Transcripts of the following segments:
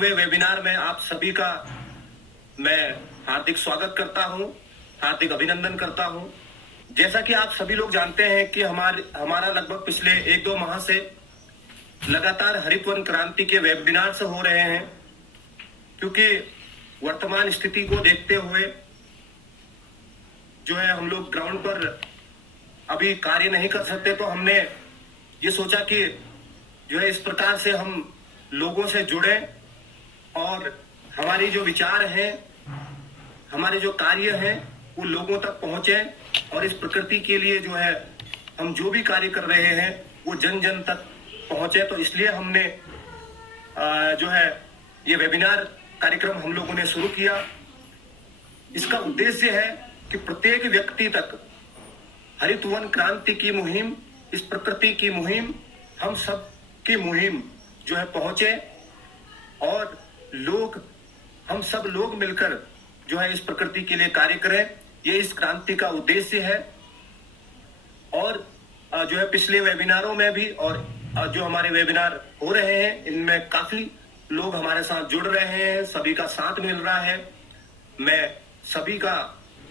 हुए वेबिनार में आप सभी का मैं हार्दिक स्वागत करता हूं, हार्दिक अभिनंदन करता हूं। जैसा कि आप सभी लोग जानते हैं कि हमारा लगभग पिछले 1-2 माह से लगातार हरित वन क्रांति के वेबिनार से हो रहे हैं, क्योंकि वर्तमान स्थिति को देखते हुए जो है हम लोग ग्राउंड पर अभी कार्य नहीं कर सकते, तो हमने ये सोचा कि जो है इस प्रकार से हम लोगों से जुड़े और हमारी जो विचार हैं, हमारे जो कार्य हैं वो लोगों तक पहुंचे और इस प्रकृति के लिए जो है हम जो भी कार्य कर रहे हैं वो जन जन तक पहुंचे। तो इसलिए हमने जो है ये वेबिनार कार्यक्रम हम लोगों ने शुरू किया। इसका उद्देश्य है कि प्रत्येक व्यक्ति तक हरित वन क्रांति की मुहिम, इस प्रकृति की मुहिम, हम सब की मुहिम जो है पहुंचे और हम सब लोग मिलकर जो है इस प्रकृति के लिए कार्य करें। ये इस क्रांति का उद्देश्य है। और जो है पिछले वेबिनारों में भी और जो हमारे वेबिनार हो रहे हैं इनमें काफी लोग हमारे साथ जुड़ रहे हैं, सभी का साथ मिल रहा है। मैं सभी का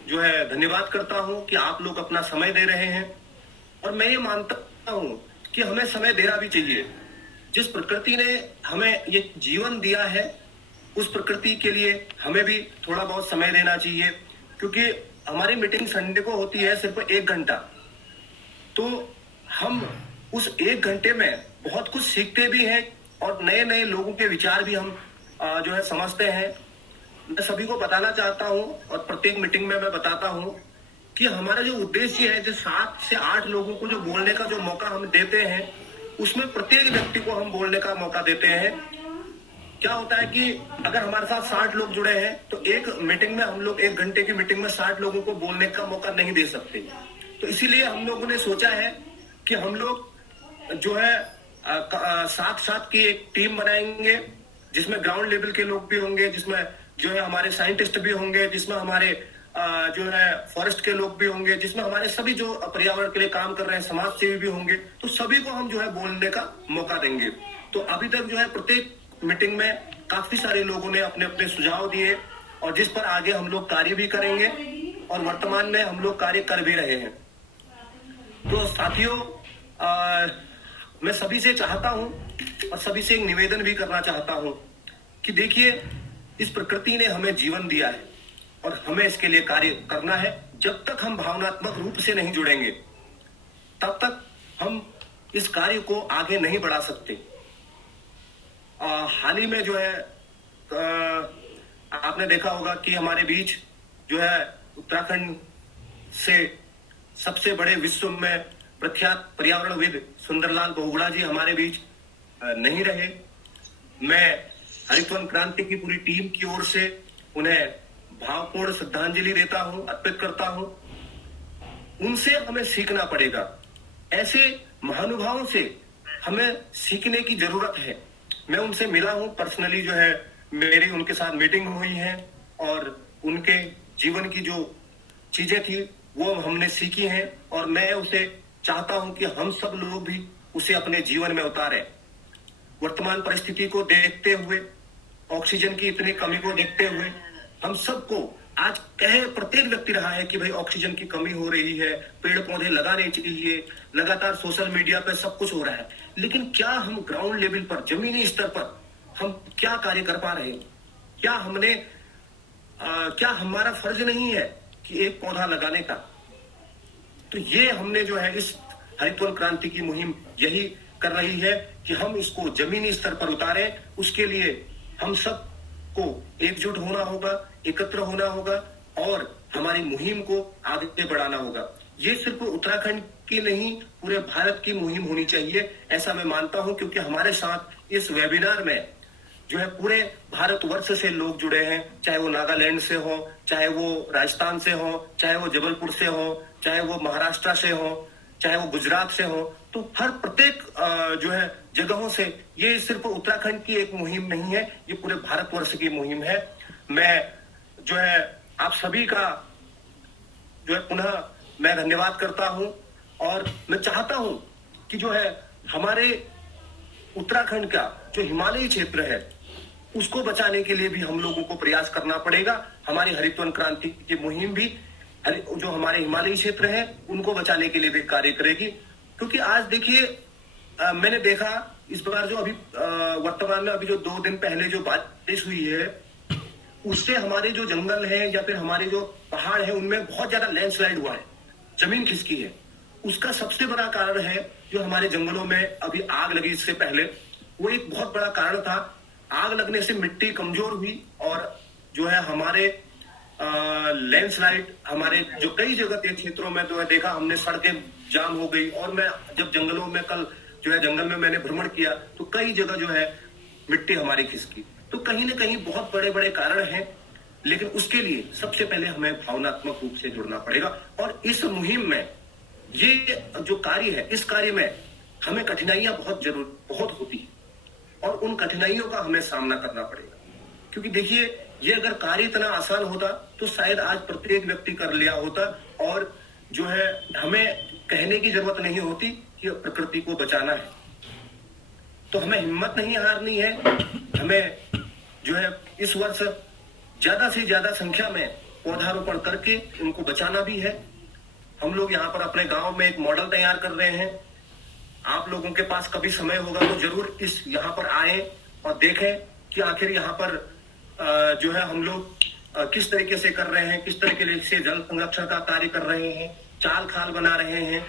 जो है धन्यवाद करता हूं कि आप लोग अपना समय दे रहे हैं। और मैं ये मानता हूं कि हमें समय देना भी चाहिए। जिस प्रकृति ने हमें ये जीवन दिया है उस प्रकृति के लिए हमें भी थोड़ा बहुत समय देना चाहिए, क्योंकि हमारी मीटिंग संडे को होती है सिर्फ 1 घंटा। तो हम उस 1 घंटे में बहुत कुछ सीखते भी हैं और नए नए लोगों के विचार भी हम जो है समझते हैं। मैं सभी को बताना चाहता हूं और प्रत्येक मीटिंग में मैं बताता हूं कि हमारा जो उद्देश्य है, जो 7 से 8 लोगों को जो बोलने का जो मौका हम देते हैं, उसमें प्रत्येक व्यक्ति को हम बोलने का मौका देते हैं। क्या होता है कि अगर हमारे साथ 60 लोग जुड़े हैं तो एक मीटिंग में हम लोग 1 घंटे की मीटिंग में 60 लोगों को बोलने का मौका नहीं दे सकते। तो इसीलिए हम लोगों ने सोचा है कि हम लोग जो है साथ साथ की एक टीम बनाएंगे, जिसमें ग्राउंड लेवल के लोग भी होंगे, जिसमें जो है हमारे साइंटिस्ट भी होंगे, जिसमें हमारे जो है फॉरेस्ट के लोग भी होंगे, जिसमें हमारे सभी जो पर्यावरण के लिए काम कर रहे हैं समाज सेवी भी होंगे। तो सभी को हम जो है बोलने का मौका देंगे। तो अभी तक जो है प्रत्येक मीटिंग में काफी सारे लोगों ने अपने अपने सुझाव दिए और जिस पर आगे हम लोग कार्य भी करेंगे और वर्तमान में हम लोग कार्य कर भी रहे हैं। तो साथियों, मैं सभी से चाहता हूं और सभी से एक निवेदन भी करना चाहता हूं कि देखिए, इस प्रकृति ने हमें जीवन दिया है और हमें इसके लिए कार्य करना है। जब तक हम भावनात्मक रूप से नहीं जुड़ेंगे तब तक हम इस कार्य को आगे नहीं बढ़ा सकते। हाल ही में जो है आपने देखा होगा कि हमारे बीच जो है उत्तराखंड से सबसे बड़े विश्व में प्रख्यात पर्यावरणविद सुंदरलाल बहुगुणा जी हमारे बीच नहीं रहे। मैं हरित वन क्रांति की पूरी टीम की ओर से उन्हें भावपूर्ण श्रद्धांजलि देता हूं, अर्पित करता हूं। उनसे हमें सीखना पड़ेगा। ऐसे महानुभावों से हमें सीखने की जरूरत है। मैं उनसे मिला हूं पर्सनली, जो है मेरी उनके साथ मीटिंग हुई है और उनके जीवन की जो चीजें थी वो हमने सीखी हैं और मैं उसे चाहता हूं कि हम सब लोग भी उसे अपने जीवन में उतारें। वर्तमान परिस्थिति को देखते हुए, ऑक्सीजन की इतनी कमी को देखते हुए, हम सबको आज प्रत्येक व्यक्ति रहा है कि भाई ऑक्सीजन की कमी हो रही है, पेड़ पौधे लगाने चाहिए, लगातार सोशल मीडिया पर सब कुछ हो रहा है, लेकिन क्या हम ग्राउंड लेवल पर, जमीनी स्तर पर हम क्या कार्य कर पा रहे हैं? क्या हमारा फर्ज नहीं है कि एक पौधा लगाने का? तो ये हमने जो है इस हरित वन क्रांति की मुहिम यही कर रही है कि हम इसको जमीनी स्तर पर उतारें। उसके लिए हम सब को एकजुट होना होगा, एकत्र होना होगा और हमारी मुहिम को आगे बढ़ाना होगा। ये सिर्फ उत्तराखंड की नहीं, पूरे भारत की मुहिम होनी चाहिए, ऐसा मैं मानता हूं, क्योंकि हमारे साथ इस वेबिनार में जो है पूरे भारतवर्ष से लोग जुड़े हैं, चाहे वो नागालैंड से हो, चाहे वो राजस्थान से हो, चाहे वो जबलपुर से हो, चाहे वो महाराष्ट्र से हो, चाहे वो गुजरात से हो। तो हर प्रत्येक जो है जगहों से, ये सिर्फ उत्तराखंड की एक मुहिम नहीं है, ये पूरे भारतवर्ष की मुहिम है। मैं जो है आप सभी का जो है पुनः मैं धन्यवाद करता हूं और मैं चाहता हूं कि जो है हमारे उत्तराखंड का जो हिमालयी क्षेत्र है उसको बचाने के लिए भी हम लोगों को प्रयास करना पड़ेगा। हमारी हरित वन क्रांति की मुहिम भी जो हमारे हिमालयी क्षेत्र है उनको बचाने के लिए भी कार्य करेगी। क्योंकि आज देखिए मैंने देखा इस बार जो अभी वर्तमान में अभी जो 2 दिन पहले जो बारिश हुई है उससे हमारे जो जंगल है या फिर हमारे जो पहाड़ है उनमें बहुत ज्यादा लैंडस्लाइड हुआ है, जमीन खिसकी है। उसका सबसे बड़ा कारण है जो हमारे जंगलों में अभी आग लगी इससे पहले, वो एक बहुत बड़ा कारण था। आग लगने से मिट्टी कमजोर हुई और जो है हमारे लैंडस्लाइड हमारे जो कई जगह के क्षेत्रों में जो है देखा हमने, सड़कें जाम हो गई। और मैं जब जंगलों में कल जो है जंगल में मैंने भ्रमण किया तो कई जगह जो है मिट्टी हमारी खिसकी। तो कहीं ना कहीं बहुत बड़े बड़े कारण हैं, लेकिन उसके लिए सबसे पहले हमें भावनात्मक रूप से जुड़ना पड़ेगा। और इस मुहिम में ये जो कार्य है, इस कार्य में हमें कठिनाइयां बहुत होती है और उन कठिनाइयों का हमें सामना करना पड़ेगा। क्योंकि देखिए ये अगर कार्य इतना आसान होता तो शायद आज प्रत्येक व्यक्ति कर लिया होता और जो है हमें कहने की जरूरत नहीं होती कि प्रकृति को बचाना है। तो हमें हिम्मत नहीं हारनी है, हमें जो है इस वर्ष ज्यादा से ज्यादा संख्या में पौधारोपण करके उनको बचाना भी है। हम लोग यहाँ पर अपने गांव में एक मॉडल तैयार कर रहे हैं। आप लोगों के पास कभी समय होगा तो जरूर इस यहाँ पर आए और देखें कि आखिर यहाँ पर जो है हम लोग किस तरीके से कर रहे हैं, किस तरीके से जल संरक्षण का कार्य कर रहे हैं, चाल खाल बना रहे हैं।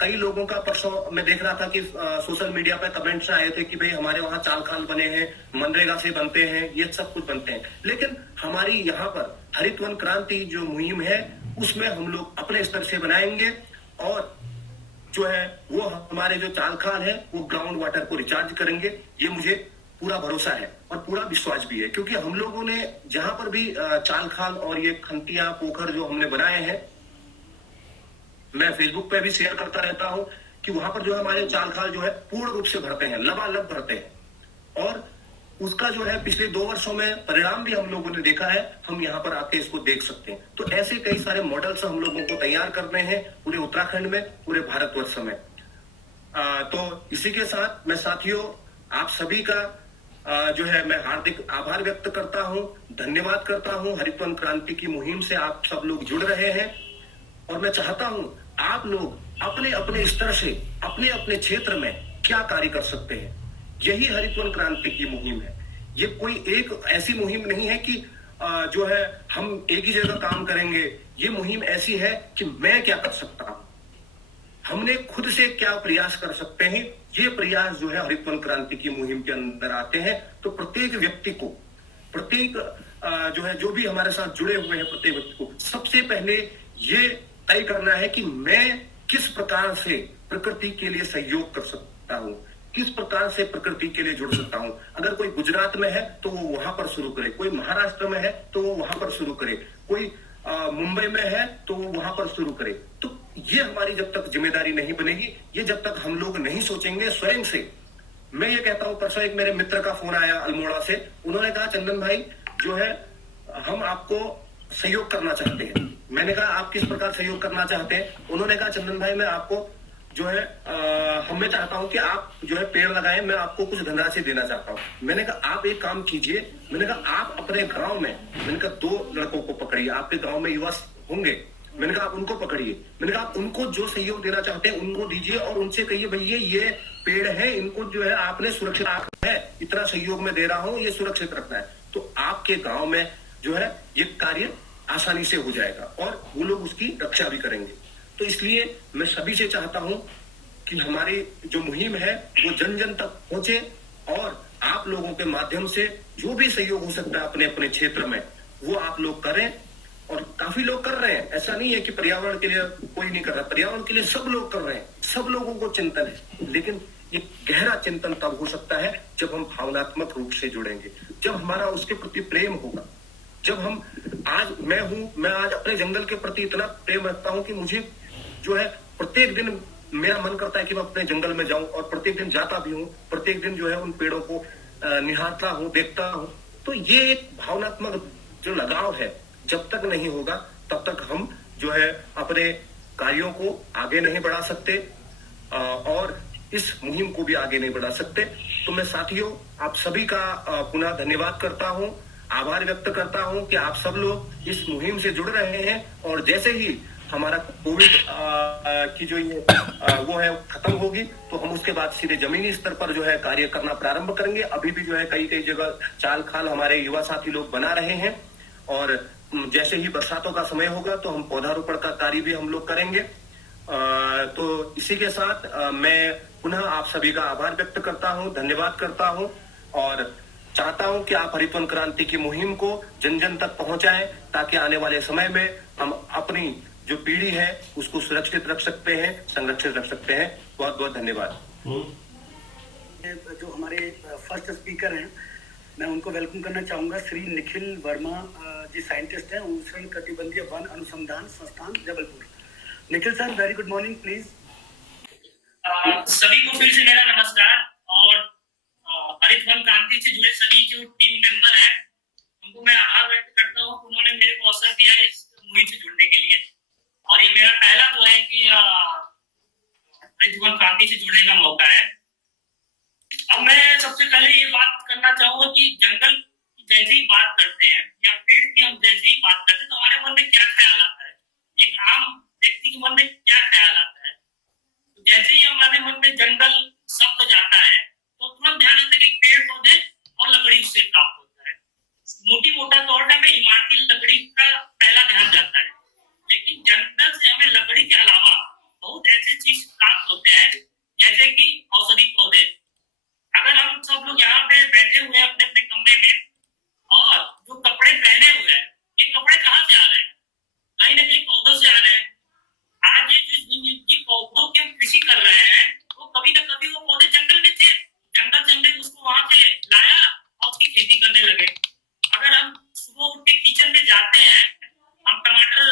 कई लोगों का परसों मैं देख रहा था कि सोशल मीडिया पे कमेंट्स आए थे कि भाई हमारे वहां चाल खाल बने हैं, मनरेगा से बनते हैं, ये सब कुछ बनते हैं। लेकिन हमारी यहाँ पर हरित वन क्रांति जो मुहिम है उसमें हम लोग अपने स्तर से बनाएंगे और जो है वो हमारे जो चाल खाल है वो ग्राउंड वाटर को रिचार्ज करेंगे। ये मुझे पूरा भरोसा है और पूरा विश्वास भी है। क्योंकि हम लोगों ने जहां पर भी चाल खाल और ये खंतिया पोखर जो हमने बनाए हैं, मैं फेसबुक पे भी शेयर करता रहता हूं कि वहां पर जो है हमारे चाल खाल जो है पूर्ण रूप से भरते हैं, लबालब भरते हैं। और उसका जो है पिछले 2 वर्षों में परिणाम भी हम लोगों ने देखा है। हम यहाँ पर आके इसको देख सकते हैं। तो ऐसे कई सारे मॉडल्स हम लोगों को तैयार करने हैं पूरे उत्तराखंड में, पूरे भारतवर्ष में। तो इसी के साथ मैं साथियों आप सभी का जो है मैं हार्दिक आभार व्यक्त करता हूं, धन्यवाद करता हूं। हरित वन क्रांति की मुहिम से आप सब लोग जुड़ रहे हैं और मैं चाहता हूं आप लोग अपने अपने स्तर से अपने अपने क्षेत्र में क्या कार्य कर सकते हैं। यही हरित वन क्रांति की मुहिम है। ये कोई एक ऐसी मुहिम नहीं है कि जो है हम एक ही जगह काम करेंगे। ये मुहिम ऐसी है कि मैं क्या कर सकता हूं, हमने खुद से क्या प्रयास कर सकते हैं। ये प्रयास जो है हरित वन क्रांति की मुहिम के अंदर आते हैं। तो प्रत्येक व्यक्ति को, प्रत्येक जो है जो भी हमारे साथ जुड़े हुए हैं, प्रत्येक व्यक्ति को सबसे पहले ये तय करना है कि मैं किस प्रकार से प्रकृति के लिए सहयोग कर सकता हूं, किस प्रकार से प्रकृति के लिए जुड़ सकता हूं। अगर कोई गुजरात में है तो वो वहां पर शुरू करे, कोई महाराष्ट्र में है तो वो वहां पर शुरू करे, कोई मुंबई में है तो वो वहां पर शुरू करे। तो ये हमारी जब तक जिम्मेदारी नहीं बनेगी, ये जब तक हम लोग नहीं सोचेंगे स्वयं से। मैं ये कहता हूं, परसों एक मेरे मित्र का फोन आया अल्मोड़ा से, उन्होंने कहा चंदन भाई जो है हम आपको सहयोग करना चाहते हैं। मैंने कहा आप किस प्रकार सहयोग करना चाहते हैं। उन्होंने कहा चंदन भाई मैं आपको जो है मैं चाहता हूं कि आप जो है पेड़ लगाएं, मैं आपको कुछ धनराशि देना चाहता हूं। मैंने कहा आप एक काम कीजिए, मैंने कहा आप अपने गांव में, मैंने कहा 2 लड़कों को पकड़िए, आपके गांव में युवा होंगे, मैंने कहा आप उनको पकड़िए, मैंने कहा आप उनको जो सहयोग देना चाहते हैं उनको दीजिए और उनसे कहिए भैया ये पेड़ है, इनको जो है आपने सुरक्षित रखना है, इतना सहयोग में दे रहा हूं, ये सुरक्षित रखना है। तो आपके गांव में जो है ये कार्य आसानी से हो जाएगा और वो लोग उसकी रक्षा भी करेंगे। तो इसलिए मैं सभी से चाहता हूं कि हमारी जो मुहिम है वो जन जन तक पहुंचे और आप लोगों के माध्यम से जो भी सहयोग हो सकता है अपने अपने क्षेत्र में वो आप लोग करें। और काफी लोग कर रहे हैं, ऐसा नहीं है कि पर्यावरण के लिए कोई नहीं कर रहा, पर्यावरण के लिए सब लोग कर रहे हैं, सब लोगों को चिंतन है। लेकिन ये गहरा चिंतन तब हो सकता है जब हम भावनात्मक रूप से जुड़ेंगे, जब हमारा उसके प्रति प्रेम होगा, जब हम मैं आज अपने जंगल के प्रति इतना प्रेम रखता हूं कि मुझे जो है प्रत्येक दिन मेरा मन करता है कि मैं अपने जंगल में जाऊं और प्रत्येक दिन जाता भी हूं, प्रत्येक दिन जो है उन पेड़ों को निहारता हूं, देखता हूं। तो ये एक भावनात्मक जो लगाव है जब तक नहीं होगा तब तक हम जो है अपने कार्यों को आगे नहीं बढ़ा सकते। और इस मुहिम को भी आगे नहीं बढ़ा सकते। तो मैं साथियों आप सभी का पुनः धन्यवाद करता हूं, आभार व्यक्त करता हूं कि आप सब लोग इस मुहिम से जुड़ रहे हैं, और जैसे ही हमारा कोविड की जो ये वो है खत्म होगी तो हम उसके बाद सीधे जमीनी स्तर पर जो है कार्य करना प्रारंभ करेंगे। अभी भी जो है कई कई जगह चाल खाल हमारे युवा साथी लोग बना रहे हैं, और जैसे ही बरसातों का समय होगा तो हम पौधारोपण का कार्य भी हम लोग करेंगे। तो इसी के साथ मैं पुनः आप सभी का आभार व्यक्त करता हूं, धन्यवाद करता हूं, और चाहता हूं कि आप हरित वन क्रांति की मुहिम को जन जन तक पहुंचाएं, ताकि आने वाले समय में हम अपनी जो पीढ़ी है उसको सुरक्षित रख सकते हैं, संरक्षित रख सकते हैं। बहुत बहुत धन्यवाद। जो हमारे फर्स्ट स्पीकर हैं मैं उनको वेलकम करना चाहूंगा, श्री निखिल वर्मा जी, साइंटिस्ट हैं, उष्ण कटिबंधीय वन अनुसंधान संस्थान Jabalpur. Nikhil sir, very good morning please. सभी को फिर से मेरा नमस्कार, और हरित वन क्रांति से जुड़े सभी जो टीम मेंबर हैं उनको मैं आभार व्यक्त करता हूँ, उन्होंने मेरे को अवसर दिया है इस मुहिम से जुड़ने के लिए। और ये मेरा पहला तो है कि हरित वन क्रांति से जुड़ने का मौका है। अब मैं सबसे पहले ये बात करना चाहूंगा कि जंगल की जैसे ही बात करते हैं या पेड़ की हम जैसे ही बात करते हैं तो हमारे मन में क्या ख्याल आता है, एक आम व्यक्ति के मन में क्या ख्याल आता है। तो जैसे ही हमारे मन में जंगल शब्द जाता है तो तुरंत ध्यान आता है कि पेड़ पौधे और लकड़ी उससे प्राप्त होता है। मोटी मोटा तौर पे हमें इमारती लकड़ी का पहला ध्यान जाता है, लेकिन जंगल से हमें लकड़ी के अलावा बहुत ऐसे चीज प्राप्त होते हैं जैसे कि औषधि पौधे। अगर हम सब लोग यहाँ पे बैठे हुए हैं अपने अपने कमरे में और जो कपड़े पहने हुए हैं, ये कपड़े कहाँ से आ रहे हैं, कहीं ना कहीं पौधों से आ रहे हैं। आज ये जो पौधों की हम कृषि कर रहे हैं वो कभी ना कभी वो पौधे जंगल में थे, जंगल से हमने उसको वहां से लाया और उसकी खेती करने लगे। अगर हम सुबह उठ के किचन में जाते हैं, हम टमाटर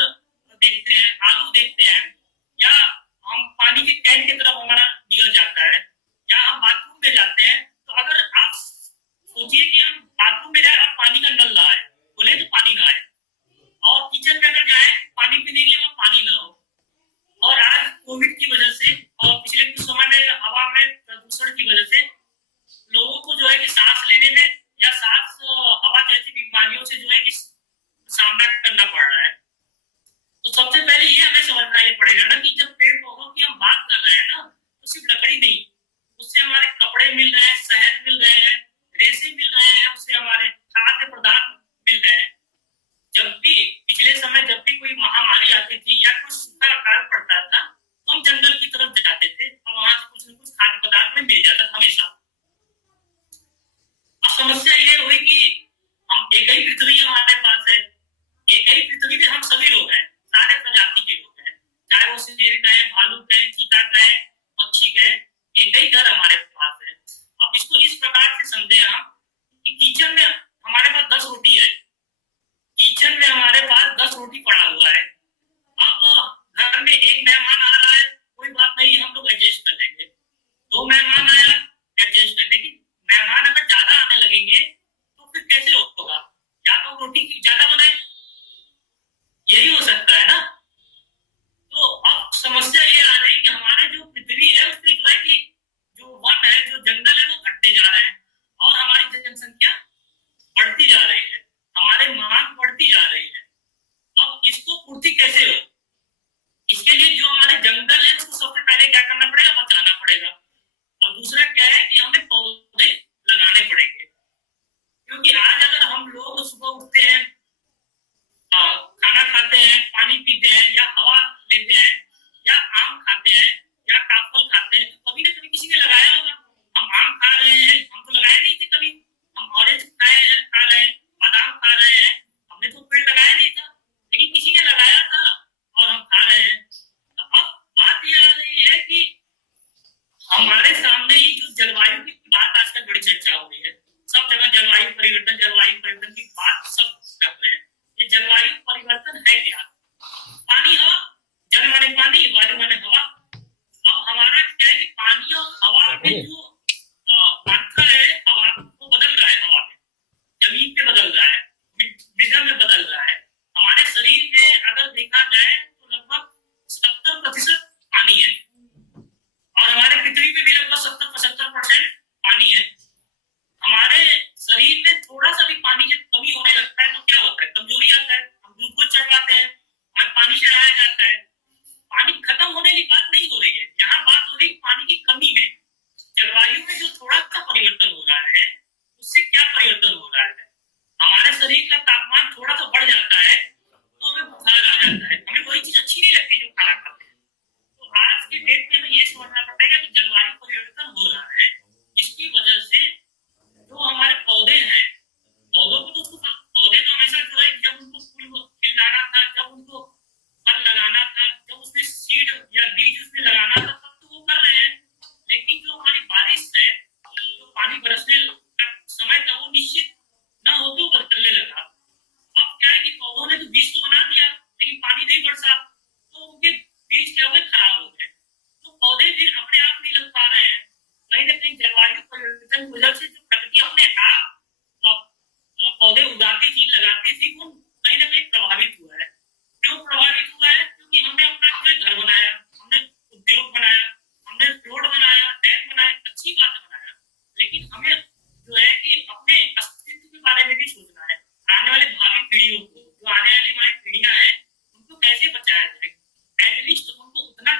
देखते हैं, आलू देखते हैं, या हम पानी के कैन की तरफ हमारा निकल जाता है, या हम बाथरूम में जाते हैं, तो अगर आप सोचिए कि हम बाथरूम में जाए और पानी का नल ना आए, बोले तो पानी ना आए, और किचन में अगर जाए पानी पीने के लिए वहां पानी ना हो। और आज कोविड की वजह से और पिछले कुछ समय में हवा में प्रदूषण की वजह से लोगों को जो है कि सांस लेने में या सांस हवा जैसी बीमारियों से जो है कि सामना करना पड़ रहा है। तो सबसे पहले ये हमें समझना ये पड़ेगा ना कि जब पेड़ पौधों की हम बात कर रहे हैं ना, तो सिर्फ लकड़ी नहीं, उससे हमारे कपड़े मिल रहे हैं, शहद मिल रहे हैं, रेशे मिल रहे हैं, उससे हमारे खाद्य पदार्थ मिल रहे हैं। जब भी पिछले समय जब भी कोई महामारी आती थी या कुछ सूखा अकाल पड़ता था तो हम जंगल की तरफ जाते थे और वहां से कुछ न कुछ खाद्य पदार्थ में मिल जाता था हमेशा। अब समस्या ये हुई कि हम एक ही पृथ्वी हमारे पास है, एक ही पृथ्वी पे हम सभी लोग हैं, सारे प्रजाति के लोग हैं, चाहे वो शेर कहे, भालू कहे, चीता कहे, पक्षी कहे, एक ही घर हमारे पास है। अब इसको इस प्रकार से समझे हम कि किचन में हमारे पास 10 रोटी है, किचन में हमारे पास 10 रोटी पड़ा हुआ है। अब घर में एक मेहमान आ रहा है, कोई बात नहीं, हम लोग एडजस्ट कर लेंगे। 2 मेहमान आया, एडजस्ट कर लेंगे। मेहमान अगर ज्यादा आने लगेंगे तो फिर कैसे होगा, या तो रोटी ज्यादा बनाए, यही हो सकता है ना। तो अब समस्या ये आ रही है कि हमारे जो पृथ्वी है उसमें जो है कि जो वन है, जो जंगल है, वो घटते जा रहे हैं और हमारी जनसंख्या बढ़ती जा रही है, हमारे मांग बढ़ती जा रही है। अब इसको पूर्ति कैसे हो, इसके लिए जो हमारे जंगल है उसको सबसे पहले क्या करना पड़ेगा, बचाना पड़ेगा। और दूसरा क्या है कि हमें पौधे लगाने पड़ेंगे, क्योंकि आज अगर हम लोग सुबह उठते हैं, खाना खाते हैं, पानी पीते हैं, या हवा लेते हैं, या आम खाते हैं, या काफल खाते हैं, तो कभी ना कभी किसी ने लगाया होगा। हम आम खा रहे हैं, हम तो लगाए नहीं थे कभी, हम ऑरेंज खा रहे हैं, बादाम खा रहे हैं, हमने तो पेड़ लगाया नहीं था, लेकिन किसी ने लगाया था और हम खा रहे हैं। तो अब बात ये आ रही है कि हमारे सामने ही जो जलवायु की बात आजकल बड़ी चर्चा हो रही है, सब जगह जलवायु परिवर्तन की बात सब कर रहे हैं। ये जलवायु परिवर्तन है क्या? पानी हवा, जल माने पानी, वायु माने हवा। अब हमारा क्या है कि पानी और हवा में जो मात्रा है हवा वो बदल रहा है, हवा में जमीन पे बदल रहा है, मृदा में बदल रहा है। हमारे शरीर में अगर देखा जाए तो लगभग 70% पानी है और हमारे पृथ्वी पे भी लगभग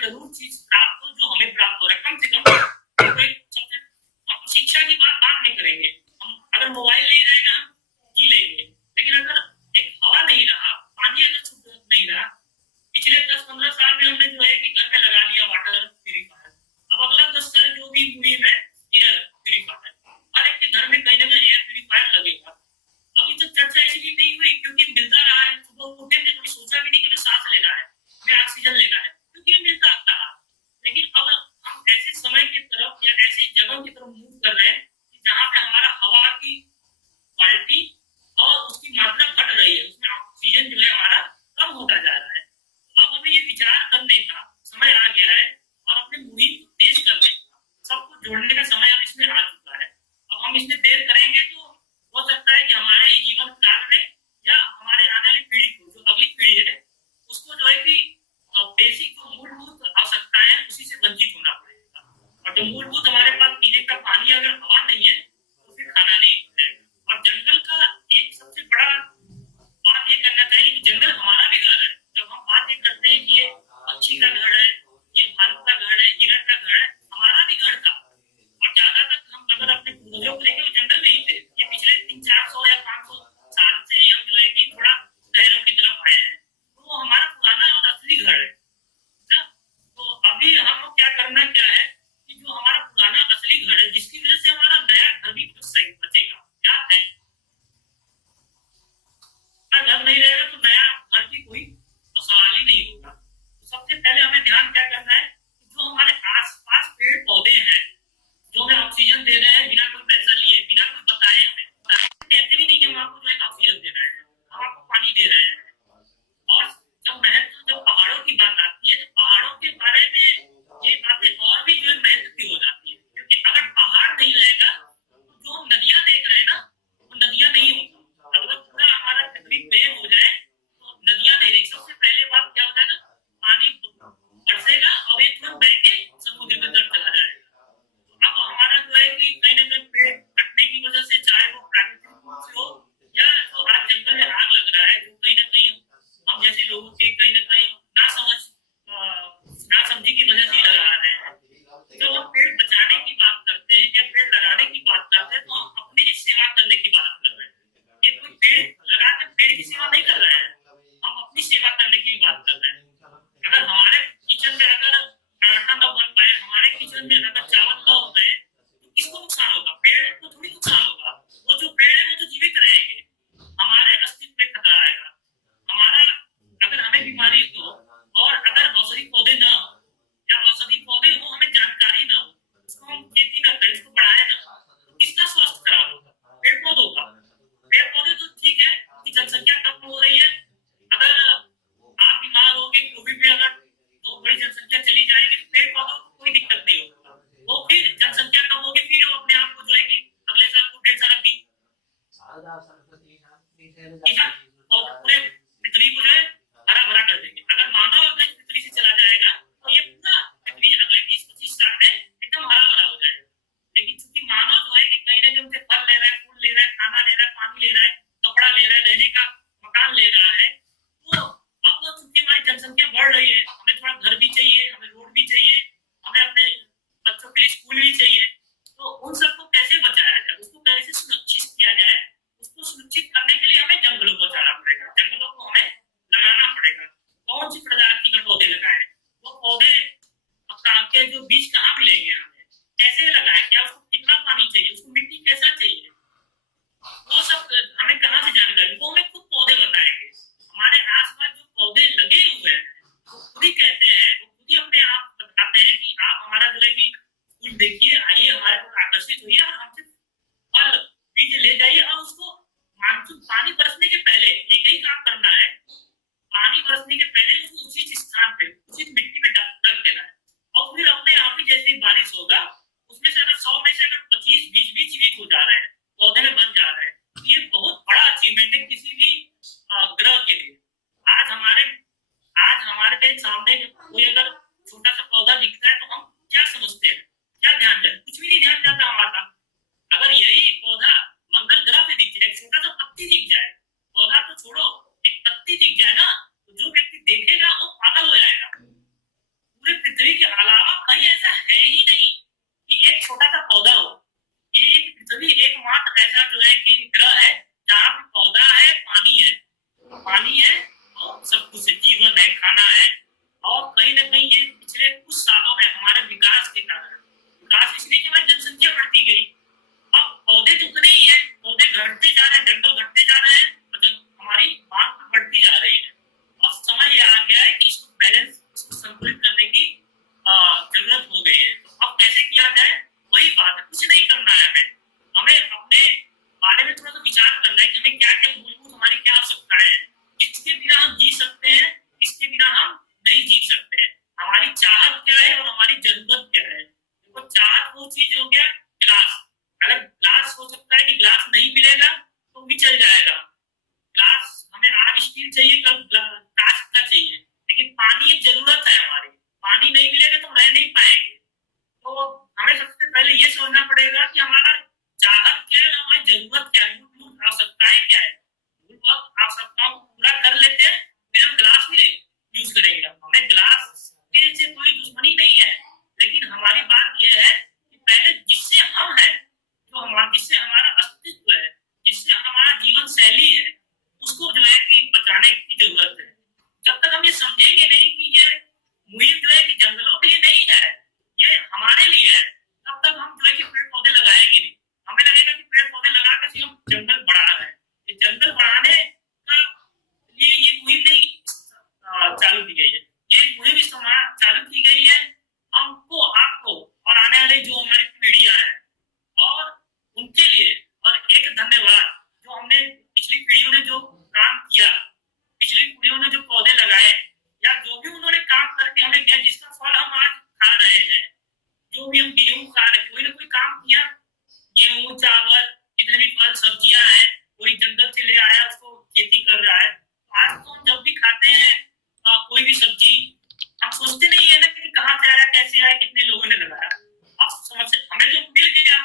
जरूर चीज प्राप्त हो जो हमें प्राप्त हो रहा है। कम से कम तो एक सबसे हम शिक्षा की बात नहीं करेंगे। हम अगर मोबाइल नहीं रहेगा हम जी लेंगे, लेकिन अगर एक हवा नहीं रहा, पानी अगर शुद्ध नहीं रहा, पिछले 10-15 साल में हमने जो है कि घर में लगा लिया वाटर प्यूरिफायर, अब अगला 10 साल जो भी मुहिम है एयर प्यूरिफायर, हर एक के घर में कहीं ना कहीं एयर प्यूरिफायर लगेगा। अभी तक चर्चा इसलिए नहीं हुई क्योंकि मिलता रहा है। सुबह उठे हमने कभी सोचा भी नहीं कि हमें सांस लेना है, हमें ऑक्सीजन लेना है, क्योंकि ये मिलता आता रहा। लेकिन अब हम ऐसे समय की तरफ या ऐसी जगह की तरफ मूव कर रहे हैं कि जहाँ पे हमारा हवा की क्वालिटी और उसकी मात्रा घट रही है, उसमें ऑक्सीजन जो है हमारा कम होता जा रहा है। अब हमें ये विचार करने का समय आ गया है और अपने मुहिम को तेज करने का, सबको जोड़ने का समय अब इसमें आ चुका है। अब हम इसमें देर करेंगे तो हो सकता है कि हमारे जीवन काल में या हमारे आने वाली पीढ़ी को, जो अगली पीढ़ी है, उसको जो है कि बेसिक जो मूलभूत आवश्यकताएं हैं उसी से वंचित होना पड़ेगा। और जो मूलभूत हमारे पास पीने का पानी अगर हवा नहीं है तो फिर खाना नहीं मिलेगा। और जंगल का एक सबसे बड़ा बात ये करना चाहिए कि जंगल हमारा भी घर है। जब हम बात ये करते हैं कि ये पक्षी का घर है, ये भालू का घर है, हिरण का घर है, हमारा भी घर था। और ज्यादा तक हम अगर अपने पूर्वजों को लेकर जंगल में ही थे। ये पिछले 300-400 या 500 साल से हम जो है कि थोड़ा शहरों की तरफ आए हैं, तो हमारा पुराना और असली घर है ना। तो अभी हम लोग क्या करना क्या है कि जो हमारा पुराना असली घर है, जिसकी वजह से हमारा नया घर भी सही बचेगा, क्या है घर नहीं रहेगा तो नया घर की कोई सवाल ही नहीं होगा। तो सबसे पहले हमें ध्यान क्या करना है कि जो हमारे आसपास पेड़ पौधे हैं जो हमें ऑक्सीजन दे रहे हैं बिना कोई पैसा लिए, बिना कोई बताए, हमें कहते भी नहीं कि हम आपको जो है ऑक्सीजन दे रहे हैं, हम आपको पानी दे रहे हैं। और जब पहाड़ों की बात आती है तो पहाड़ों के बारे में ये बातें और भी जो है महत्व की हो जाती है, क्योंकि अगर पहाड़ नहीं रहेगा तो जो हम नदियां देख रहे हैं ना वो नदियां नहीं होंगी। अगर पूरा हमारा पृथ्वी प्लेन हो जाए तो नदियां नहीं रहेगी। सबसे पहले बात क्या होता है ना, पानी बरसेगा और एक तुरंत बह के समुद्र के तरफ चला जाएगा। अब हमारा जो है कि कहीं ना कहीं पेड़ कटने की वजह से, चाहे वो प्राकृतिक रूप से हो या तो आज जंगल में आग लग रहा है, जो कहीं ना कहीं हम जैसे लोगों के कहीं ना कहीं ना समझी की वजह से लगा रहे हैं। जब हम पेड़ बचाने की बात करते हैं या पेड़ लगाने की बात करते हैं तो हम अपनी सेवा करने की बात कर रहे हैं। ये कोई पेड़ लगा के पेड़ की सेवा नहीं कर रहे हैं, हम अपनी सेवा करने की बात कर रहे हैं। अगर हमारे किचन में अगर पराठा न बन पाए, हमारे किचन में अगर चावल न हो गए तो किसको नुकसान होगा? पेड़ को थोड़ी नुकसान होगा। वो जो पेड़ है वो तो जीवित रहेंगे, हमारे अस्तित्व पे खतरा आएगा। हमारा अगर हमें बीमारी हो और अगर औषधि पौधे न हो या औषधि पौधे हो, हमें जानकारी न हो, उसको हम खेती न करें, उसको बढ़ाए न, तो किसका स्वास्थ्य खराब होगा? पेड़ पौधों का। पेड़ पौधे तो ठीक है कि जनसंख्या कम हो रही है, अगर आप बीमार होगे कोविड में, अगर बहुत बड़ी जनसंख्या चली जाएगी तो पेड़ पौधों को कोई दिक्कत नहीं होगा। वो फिर जनसंख्या कम होगी, फिर वो अपने आप को जो है कि अगले साल को ढेर सारा और पूरे पृथ्वी को जो है हरा भरा कर देंगे। अगर मानव अगर इस पृथ्वी से चला जाएगा तो ये पूरा पृथ्वी अगले 20-25 साल में एकदम हरा भरा हो जाएगा। लेकिन चूंकि मानव जो है कि कहीं ना कहीं उनसे फल ले रहा है, फूल ले रहा है, खाना ले रहा है, पानी ले रहा है, कपड़ा ले रहा है, रहने का मकान ले रहा है, तो अब चूंकि हमारी जनसंख्या बढ़ रही है, हमें थोड़ा घर भी चाहिए, हमें रोड भी चाहिए, हमें अपने बच्चों के लिए स्कूल भी चाहिए। तो उन सबको कैसे बचाया जाए, उसको कैसे सुरक्षित किया जाए, उसको सुनिश्चित करने के लिए हमें जंगलों को बचाना पड़ेगा, जंगलों को हमें लगाना पड़ेगा। कौन सी प्रजाति के पौधे लगाएं, वो पौधे के जो बीज कहाँ मिलेंगे, हमें कैसे लगाएं, क्या उसको कितना पानी चाहिए, उसको मिट्टी कैसा चाहिए, वो सब हमें कहाँ से जानकारी, वो हमें खुद पौधे बताएंगे। हमारे आसपास जो पौधे लगे हुए हैं वो खुद ही कहते हैं, वो खुद ही अपने आप बताते हैं कि आप हमारा जो है कि फूल देखिए, आइए हमारे को आकर्षित होइए और हमसे फल बीज ले जाइए। और उसको मानसून पानी बरसने के पहले एक ही काम करना है, पानी बरसने के पहले उसको उचित स्थान पे, उचित मिट्टी पे ढक देना है। और फिर अपने आप ही जैसे बारिश होगा, उसमें से अगर 100 में से अगर 25-20 भी जीवित हो जा रहे हैं, पौधे में बन जा रहे हैं, तो ये बहुत बड़ा अचीवमेंट है किसी भी ग्रह के लिए। आज हमारे सामने कोई अगर छोटा सा पौधा दिखता है तो हम क्या समझते हैं, क्या ध्यान जाता? कुछ भी नहीं ध्यान जाता हमारा। अगर यही पौधा मंगल ग्रह पे दिख जाए, छोटा सा पत्ती दिख जाए, पौधा तो छोड़ो, एक पत्ती दिख जाए ना, तो जो व्यक्ति देखेगा वो पागल हो जाएगा। पूरे पृथ्वी कैसे आया, कितने लोगों ने लगाया। अब समझ से हमें जो मिल गया,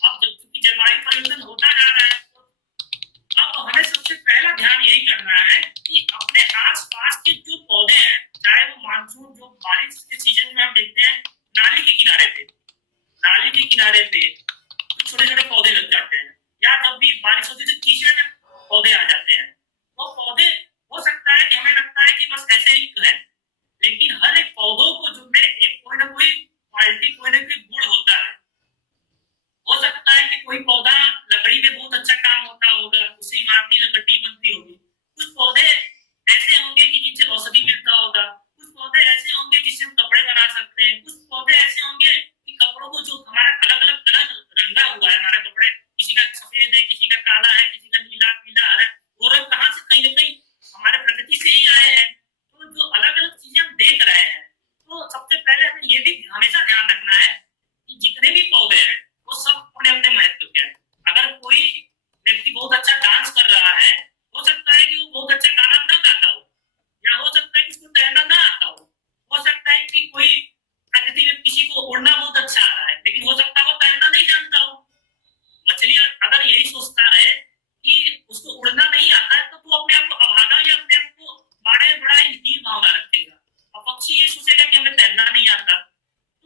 अब क्योंकि जलवायु परिवर्तन होता जा रहा है, अब हमें सबसे पहला ध्यान यही करना है कि अपने आसपास के जो पौधे हैं, चाहे वो मानसून जो बारिश के सीजन में हम देखते हैं नाली के किनारे पे कुछ छोटे छोटे पौधे लग जाते हैं, या जब भी बारिश होती है तो कीचड़ में पौधे आ जाते हैं। वो पौधे हो सकता है कि हमें लगता है कि बस ऐसे ही है, लेकिन हर एक पौधों को जिनमें एक कोई ना कोई क्वालिटी, कोई ना कोई गुण होता है। हो सकता है कि कोई पौधा लकड़ी में बहुत अच्छा काम होता होगा, उससे इमारती लकड़ी बनती होगी। कुछ पौधे ऐसे होंगे कि जिनसे औषधि मिलता होगा, कुछ पौधे ऐसे होंगे जिससे हम कपड़े बना सकते हैं, कुछ पौधे ऐसे होंगे कि कपड़ों को जो हमारा अलग अलग कलर रंगा हुआ है, हमारे कपड़े किसी का सफेद है, किसी का काला है, किसी का नीला पीला हरा है, वो रंग कहाँ से कहीं ना कहीं हमारे प्रकृति से ही आए हैं। तो जो अलग अलग चीजें हम देख रहे हैं, तो सबसे पहले हमें ये भी हमेशा ध्यान रखना है कि जितने भी पौधे हैं वो सब अपने अपने महत्व के हैं। अगर कोई व्यक्ति बहुत अच्छा डांस कर रहा है, हो सकता है कि वो बहुत अच्छा गाना ना गाता हो, या हो सकता है कि उसको तैरना ना आता हो सकता है कि कोई प्रकृति में किसी को उड़ना बहुत अच्छा आ रहा है, लेकिन हो सकता है वो तैरना नहीं जानता हो। मछली अगर यही सोचता है कि उसको उड़ना नहीं आता है, तो वो अपने आप को अभागा या अपने आप को बड़ा ही हीन भावना रखेगा। और पक्षी ये सोचेगा कि हमें तैरना नहीं आता।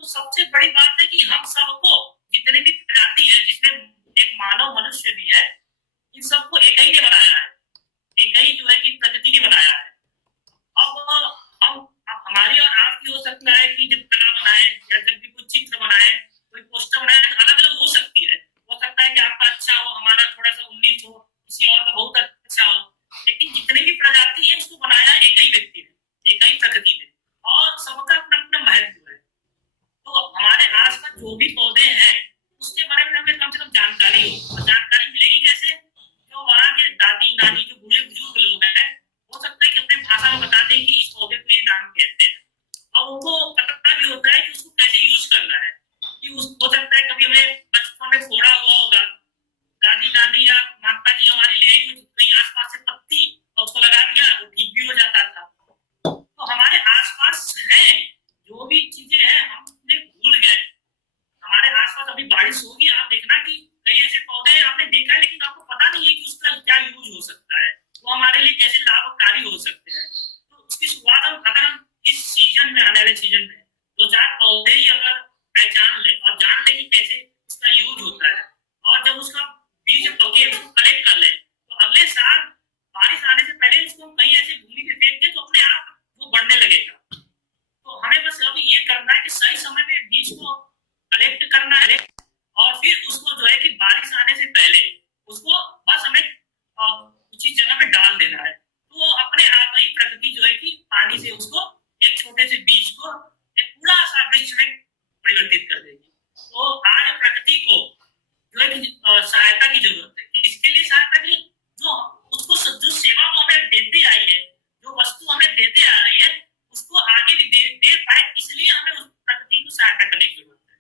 तो सबसे बड़ी बात है कि हम सबको, जितने भी प्रजाति है जिसमें एक मानव मनुष्य भी है, इन सबको एक ही ने बनाया है, एक ही जो है कि प्रकृति ने बनाया है। अब हमारी और आपकी हो सकता है कि जब कला बनाए या जब भी कोई चित्र बनाए, कोई पोस्टर बनाए, अलग अलग हो सकती है। हो सकता है कि आपका अच्छा हो, हमारा थोड़ा सा 19 हो, किसी और का बहुत अच्छा हो, लेकिन जितने भी प्रजाति है उसको बनाया एक ही व्यक्ति ने, एक ही प्रकृति ने, और सबका अपना अपना महत्व है। तो हमारे आसपास जो भी पौधे हैं उसके बारे में हमें कम से कम जानकारी हो। और जानकारी मिलेगी कैसे? जो वहाँ के दादी नानी, जो बूढ़े बुजुर्ग लोग हैं, हो सकता है कि अपने भाषा में बता दें कि इस पौधे को ये नाम कहते हैं, और उनको पता भी होता है कि उसको कैसे यूज करना है। कि हो सकता है कभी हमें बचपन में फोड़ा हुआ होगा, दादी नानी या माता जी हमारे लिए कहीं आसपास से पत्ती और उसको लगा दिया, वो ठीक भी हो जाता था। तो हमारे आसपास है जो भी चीजें हैं हम भूल गए। हमारे आसपास अभी बारिश होगी, आप देखना कि कई ऐसे पौधे हैं आपने देखा है, लेकिन आपको पता नहीं है कि उसका क्या यूज हो सकता है, वो हमारे लिए कैसे लाभकारी हो सकते हैं। तो उसकी शुरुआत अगर हम इस सीजन में, आने वाले सीजन में 2-4 पौधे ही अगर पहचान ले और जान ले कि कैसे उसका यूज होता है, और जब उसका बीज पके उसको कलेक्ट कर ले, तो अगले साल बारिश आने से पहले उसको कहीं ऐसे भूमि पे फेंक दे तो अपने आप वो बढ़ने लगेगा। तो हमें बस अभी ये करना है कि सही समय में बीज को कलेक्ट करना है, और फिर उसको जो है कि बारिश आने से पहले उसको बस हमें उचित जगह पे डाल देना है। तो वो अपने आप ही प्रकृति जो है कि पानी से उसको एक छोटे से बीज को एक पूरा सा वृक्ष में परिवर्तित कर देगी। तो आज प्रकृति को जो है कि सहायता की जरूरत है। इसके लिए सहायता के लिए जो उसको जो सेवा वो हमें देती आई है, जो वस्तु हमें देते आ रही है, उसको आगे भी दे पाए, इसलिए हमें उस प्रकृति को सहायता करने की जरूरत है।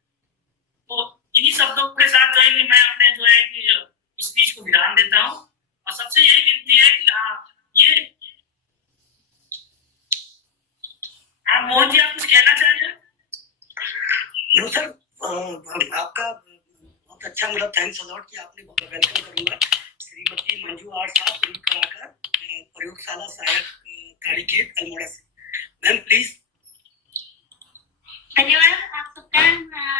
तो इन्हीं शब्दों के साथ जो है कि मैं अपने जो है कि इस स्पीच को विराम देता हूँ, और सबसे यही विनती है कि ये मोहन जी आप कुछ कहना चाह रहे हैं? नो सर, आपका बहुत अच्छा, मतलब थैंक्स अलॉट कि आपने वेलकम करूंगा श्रीमती मंजू आर साहब, फिल्म कलाकार, प्रयोगशाला सहायक कारीगेट अल्मोड़ा से। Ma'am please. धन्यवाद आप सबका,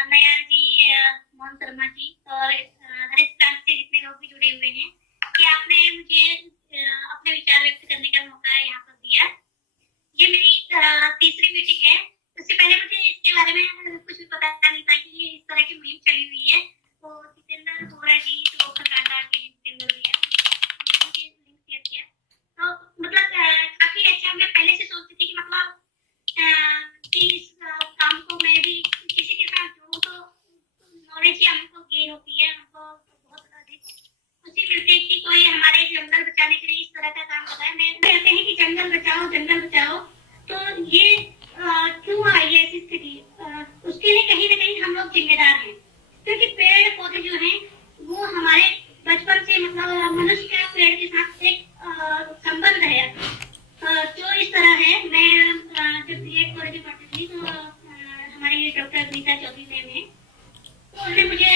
नयाल जी, मोहन शर्मा जी और हरित क्रांति से जितने लोग भी जुड़े हुए हैं, कि आपने मुझे अपने विचार व्यक्त करने का मौका यहाँ पर दिया। ये मेरी तीसरी मीटिंग है। उससे पहले मुझे इसके बारे में कुछ भी पता नहीं था कि ये इस तरह की मुहिम चली हुई है। तो जितेंद्र बोरा जी, तो खंडाटा के जितेंद्र भैया, उन्होंने लिंक शेयर किया। तो मतलब काफी अच्छा, मैं पहले से सोचती थी कि मतलब कि इस काम को मैं भी किसी के साथ जोड़ूं तो नॉलेज ही हमको गेन होती है, हमको बहुत अधिक खुशी मिलती है कि कोई हमारे जंगल बचाने के लिए इस तरह का काम कर रहा है। मैं कहते हैं कि जंगल बचाओ, जंगल बचाओ। तो ये डॉक्टर नीता चौधरी मैम है, तो उन्होंने मुझे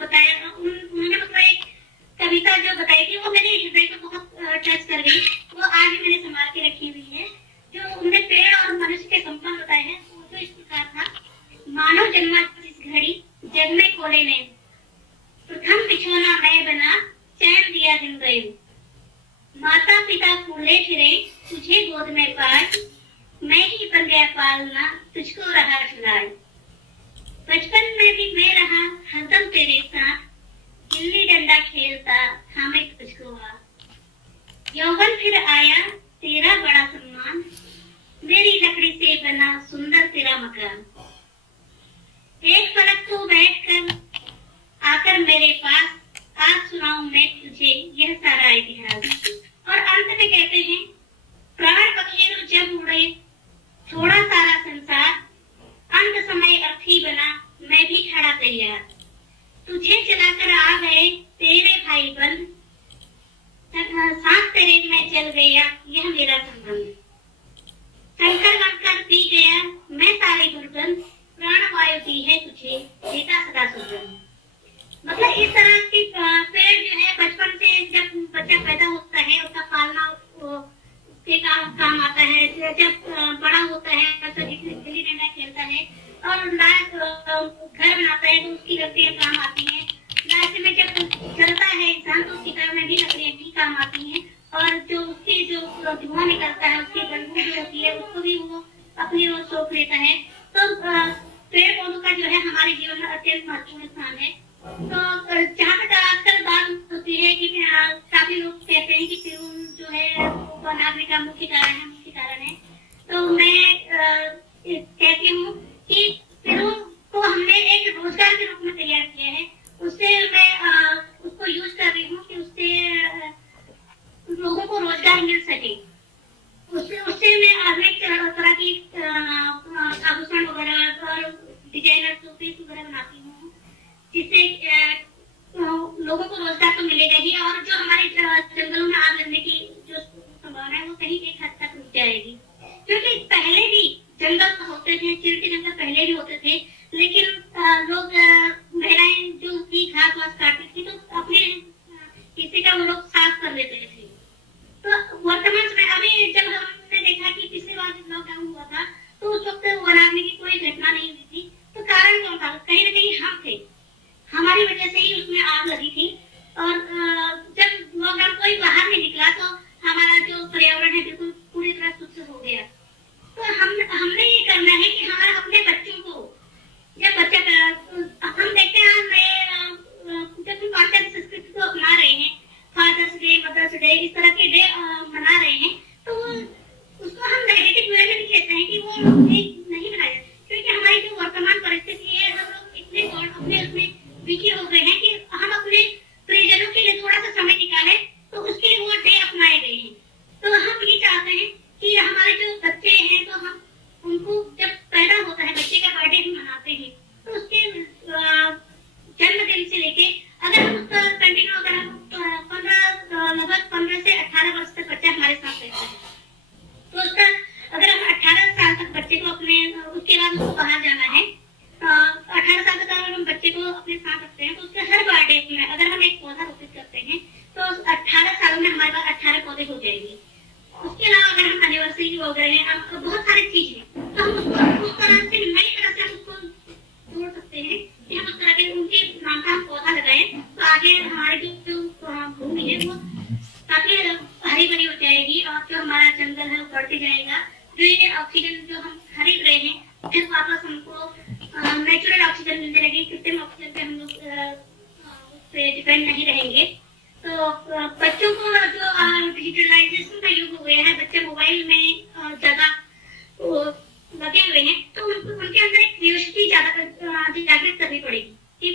बताया, उन्होंने मतलब एक कविता जो बताई थी वो मेरे हृदय को बहुत टच कर गई। वो आज भी मैंने संभाल के रखी हुई है। जो उन्होंने पेड़ और मनुष्य के संबंध बताए हैं वो जो इस प्रकार था, मानव जन्मा जिस घड़ी जग में कोले ने, प्रथम बिछोना मैं बना, चैन दिया दिन गए, माता पिता फूले फिरे तुझे गोद में पाए, मैं ही बन गया पालना तुझको रहा झुलाए। बचपन में भी मैं रहा हरदम तेरे साथ, गिल्ली डंडा खेलता था मैं तुझको आ। यौवन फिर आया तेरा बड़ा सम्मान, मेरी लकड़ी से बना सुंदर तेरा मकान। एक पलक तू बैठकर आकर मेरे पास, आज सुनाऊं मैं तुझे यह सारा इतिहास। और अंत में कहते हैं, प्राण पखेरु जब उड़े थोड़ा सारा संसार, अंत समय अर्थी बना मैं भी खड़ा तैयार। तुझे चलाकर आ गए तेरे भाई बंद, साथ तेरे में चल गया यह मेरा संबंध। शंकर बनकर पी गया मैं सारी दुर्गंध, प्राण वायु दी है तुझे देता सदा सुगंध। मतलब इस तरह की पेड़ जो है बचपन से जब बच्चा पैदा होता है उसका पालना उसके काम आता है। जब बड़ा होता है तो गिल्ली डंडा खेलता है और लास्ट घर बनाता है तो उसकी लकड़ियां काम आती हैं। लास्ट में जब चलता है इंसान तो उसकी घर में भी लकड़ियां भी काम आती हैं। और जो उसकी जो धुआं निकलता है उसकी बदबू जो होती है उसको भी वो अपनी ओर सोख लेता है। तो पेड़ पौधों का जो है हमारे जीवन में अत्यंत महत्वपूर्ण स्थान है। तो जहाँ तक आजकल बात होती है कि काफी लोग कहते हैं कि पेड़ जो है वो बनाने का मुख्य कारण है। तो मैं कहती हूँ कि पेड़ों को हमने एक रोजगार के रूप में तैयार किया है। उससे मैं उसको यूज कर रही हूँ कि उससे लोगों को रोजगार मिल सके। उससे मैं अनेक तरह की आभूषण वगैरह और डिजाइनर शोपीस वगैरह बनाती हूँ, जिससे लोगों को रोजगार तो मिलेगा ही और जो हमारे जंगलों में आग लगने की जो संभावना है वो कहीं एक हद तक रुक जाएगी। क्योंकि पहले भी जंगल होते थे, चीड़ के जंगल पहले भी होते थे, लेकिन लोग महिलाएं जो की घास वास काटती थी तो अपने किसी का वो लोग साफ कर लेते थे। तो वर्तमान समय अभी जब हमने देखा कि पिछली बार जब लॉकडाउन हुआ था तो उस वक्त वन आदमी की कोई घटना नहीं हुई थी। तो कारण कौन था? कहीं ना कहीं हम थे, हमारी वजह से ही उसमें आग लगी थी। और जब लॉकडाउन कोई बाहर नहीं निकला तो हमारा जो पर्यावरण है बिल्कुल पूरी तरह शुद्ध हो गया। तो हमने ये करना है कि हमारे अपने बच्चों को, जब बच्चा हम देखते हैं जब हम पाश्चात्य संस्कृति को अपना रहे हैं, फादर्स डे, मदर्स डे, इस तरह के डे मना रहे हैं, तो उसको हम नेगेटिव वे में भी कहते हैं कि वो नहीं मनाया। क्योंकि हमारी जो वर्तमान परिस्थिति है, हम लोग इतने अपने उसमें बिजी हो गए हैं कि हम अपने प्रियजनों के लिए थोड़ा सा समय निकाले तो उसके लिए वो डे अपनाए गए हैं। तो हम ये चाहते हैं कि हमारे जो बच्चे हैं तो हम उनको जब पैदा होता है बच्चे का बर्थडे भी मनाते हैं तो उसके जन्मदिन से लेके अगर हम उसका कंटिन्यू अगर हम लगभग 15 से 18 वर्ष तक बच्चा हमारे साथ रहता है तो उसका अगर हम 18 साल तक बच्चे को अपने, उसके बाद उसको बाहर जाना है, 18 साल तक अगर हम बच्चे को अपने साथ रखते हैं तो उसके हर बर्थडे में अगर हम एक पौधा रोपित करते हैं तो 18 सालों में हमारे पास 18 पौधे हो जाएंगे। उसके अलावा अगर हम एनिवर्सरी वगैरह है, बहुत सारी चीज है, तो हम उसको उस तरह से नई तरह से हम उसको जोड़ सकते हैं कि हम उस तरह के उनके नाम का हम पौधा लगाएं तो आगे हमारे जो भूमि है वो काफी हरी भरी हो जाएगी और जो हमारा जंगल है वो बढ़ते जाएगा। जो ये ऑक्सीजन जो हम खरीद रहे हैं फिर वापस हमको नेचुरल ऑक्सीजन मिलने लगी, कृत्रिम ऑक्सीजन पे हम लोग उस पे डिपेंड नहीं रहेंगे। तो बच्चों को जो डिजिटलाइजेशन का युग हो गया है, बच्चे मोबाइल में ज्यादा लगे हुए हैं, तो उनके अंदर एक क्यूरियोसिटी ज्यादा जागृत करनी पड़ेगी कि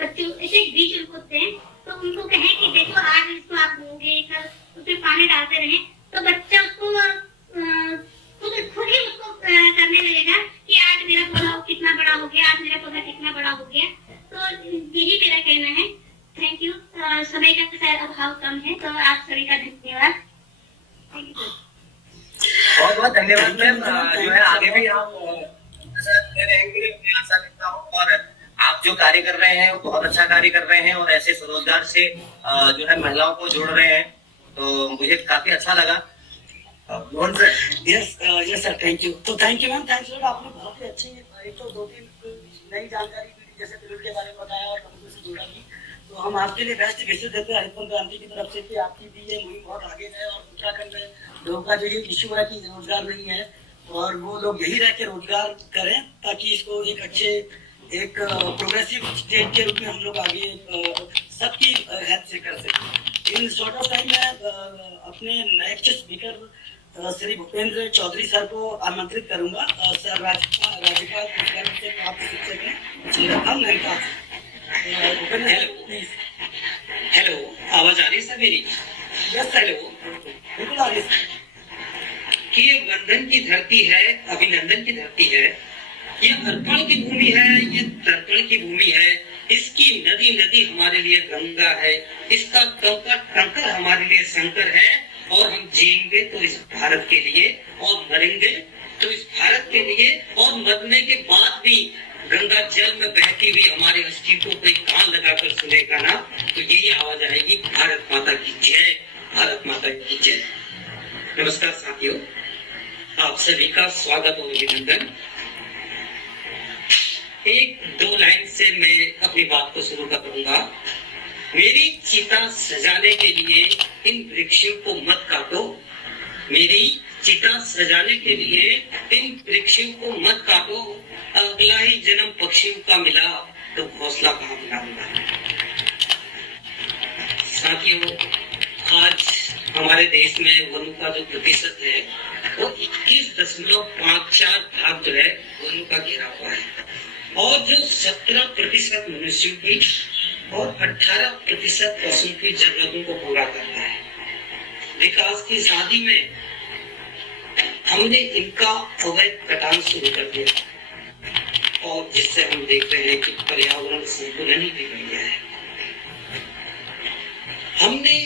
बच्चों ऐसे बीज उनको दें तो उनको कहें कि देखो आज इसको आप बोगे, कल उसमें पानी डालते रहें, तो बच्चा उसको खुद ही उसको करने लगेगा कि आज मेरा पौधा कितना बड़ा हो गया, आज मेरा पौधा कितना बड़ा हो गया। तो यही मेरा कहना है। Thank you. समय का शायद अभाव कम है तो आप सभी का धन्यवाद। Thank you. बहुत बहुत धन्यवाद मैम। जो है आगे भी आप आशा करता आप जो कार्य कर रहे हैं वो बहुत अच्छा कार्य कर रहे हैं और ऐसे स्वरोजगार से जो है महिलाओं को जोड़ रहे हैं, तो मुझे काफी अच्छा लगा। Mohan sir. Yes sir, thank you. तो thank you ma'am, thanks lot, आपने बहुत ही अच्छी एक तो 2-3 नई जानकारी जैसे पिरूल के बारे में बताया और कंप्यूटर से जुड़ा भी। तो हम आपके लिए बेस्ट विशेष देते हैं हरित क्रांति की तरफ से कि आपकी भी ये मुहिम बहुत आगे जाए और उत्तराखंड में लोगों का जो ये इश्यू है कि रोजगार नहीं है और वो लोग यही रह के रोजगार करें ताकि इसको एक अच्छे एक प्रोग्रेसिव स्टेट के रूप में हम लोग आगे सबकी हेल्प से कर सकें। इन शॉर्ट ऑफ टाइम में अपने next speaker Shri Bhupendra Chaudhary sir को आमंत्रित करूंगा। सर राज्यपाल से प्राप्त शिक्षक हैं। हेलो, आवाज आ रही है सर मेरी? यस हेलो, बिल्कुल आ रही है। कि ये वंदन की धरती है, अभिनंदन की धरती है, ये अर्पण की भूमि है, ये तर्पण की भूमि है। इसकी नदी नदी हमारे लिए गंगा है, इसका कंकर कंकर हमारे लिए शंकर है। और हम जिएंगे तो इस भारत के लिए और मरेंगे तो इस भारत के लिए, और मरने के बाद भी गंगा जल में बहती हुई हमारे अस्तित्व को कान लगाकर सुनेगा ना, तो यही आवाज आएगी, भारत माता की जय, भारत माता की जय। नमस्कार साथियों, आप सभी का स्वागत और अभिनंदन। 1-2 लाइन से मैं अपनी बात को शुरू करूंगा। मेरी चिता सजाने के लिए इन वृक्षों को मत काटो, मेरी चिता सजाने के लिए इन वृक्षों को मत काटो। अगला ही जन्म पक्षियों का मिला तो घोंसला कहाँ मिलाऊंगा। साथियों, आज हमारे देश में वनों का जो प्रतिशत है वो 21.54 भाग जो है वनों का घेरा हुआ है, और जो 17% मनुष्यों की और 18% पशुओं की जरूरतों को पूरा करता है। विकास की शादी में हमने इनका अवैध कटान शुरू कर दिया और जिससे हम देख रहे हैं कि पर्यावरण संतुलन ही बिगड़ गया है। हमने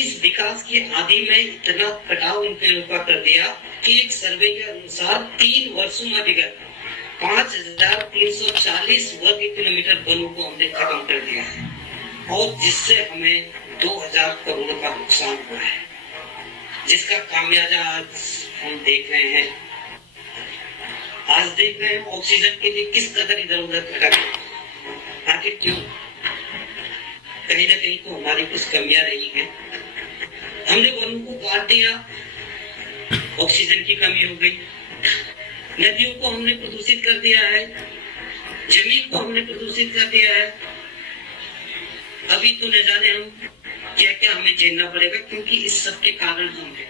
इस विकास की आदि में इतना कटाव इन पेड़ों का कर दिया कि एक सर्वे के अनुसार 3 वर्षों में बिगड़ 5340 वर्ग किलोमीटर वनों को हमने खत्म कर दिया है, और जिससे हमें 2000 करोड़ का नुकसान हुआ है, जिसका खामियाजा आज हम देख रहे हैं। आज देख रहे हैं ऑक्सीजन के लिए किस कदर इधर उधर भटक। आखिर क्यों? कहीं ना कहीं तो हमारी कुछ कमियां रही हैं। हमने वनों को काट दिया, ऑक्सीजन की कमी हो गई। नदियों को हमने प्रदूषित कर दिया है, जमीन को हमने प्रदूषित कर दिया है। अभी तो न जाने हम क्या क्या हमें झेलना पड़ेगा, क्योंकि इस सब के कारण हम हैं।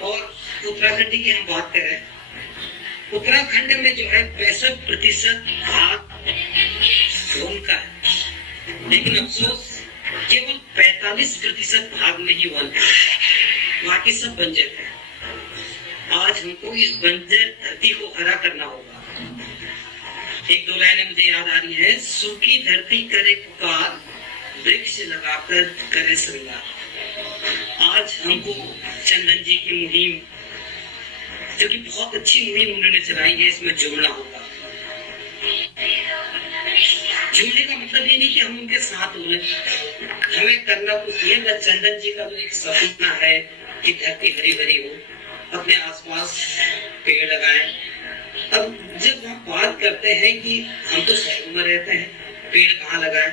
और उत्तराखंड की हम बात करें, उत्तराखंड में जो है 65% भाग वन का है, लेकिन अफसोस केवल 45% भाग में ही वन है, बाकी सब बंजर है। आज हमको इस बंजर धरती को हरा करना होगा। 1-2 लाइनें मुझे याद आ रही है। सूखी धरती करे पुकार, वृक्ष लगाकर करे श्रृंगार। आज हमको चंदन जी की मुहिम, जो कि बहुत अच्छी मुहिम उन्होंने चलाई है, इसमें जुड़ना होगा। जुड़ने का मतलब ये नहीं कि हम उनके साथ बोले, हमें करना कुछ ये। बस चंदन जी का जो एक सपना है कि धरती हरी भरी हो, अपने आसपास पेड़ लगाएं। अब जब हम बात करते हैं कि हम तो शहरों में रहते हैं, पेड़ कहाँ लगाएं?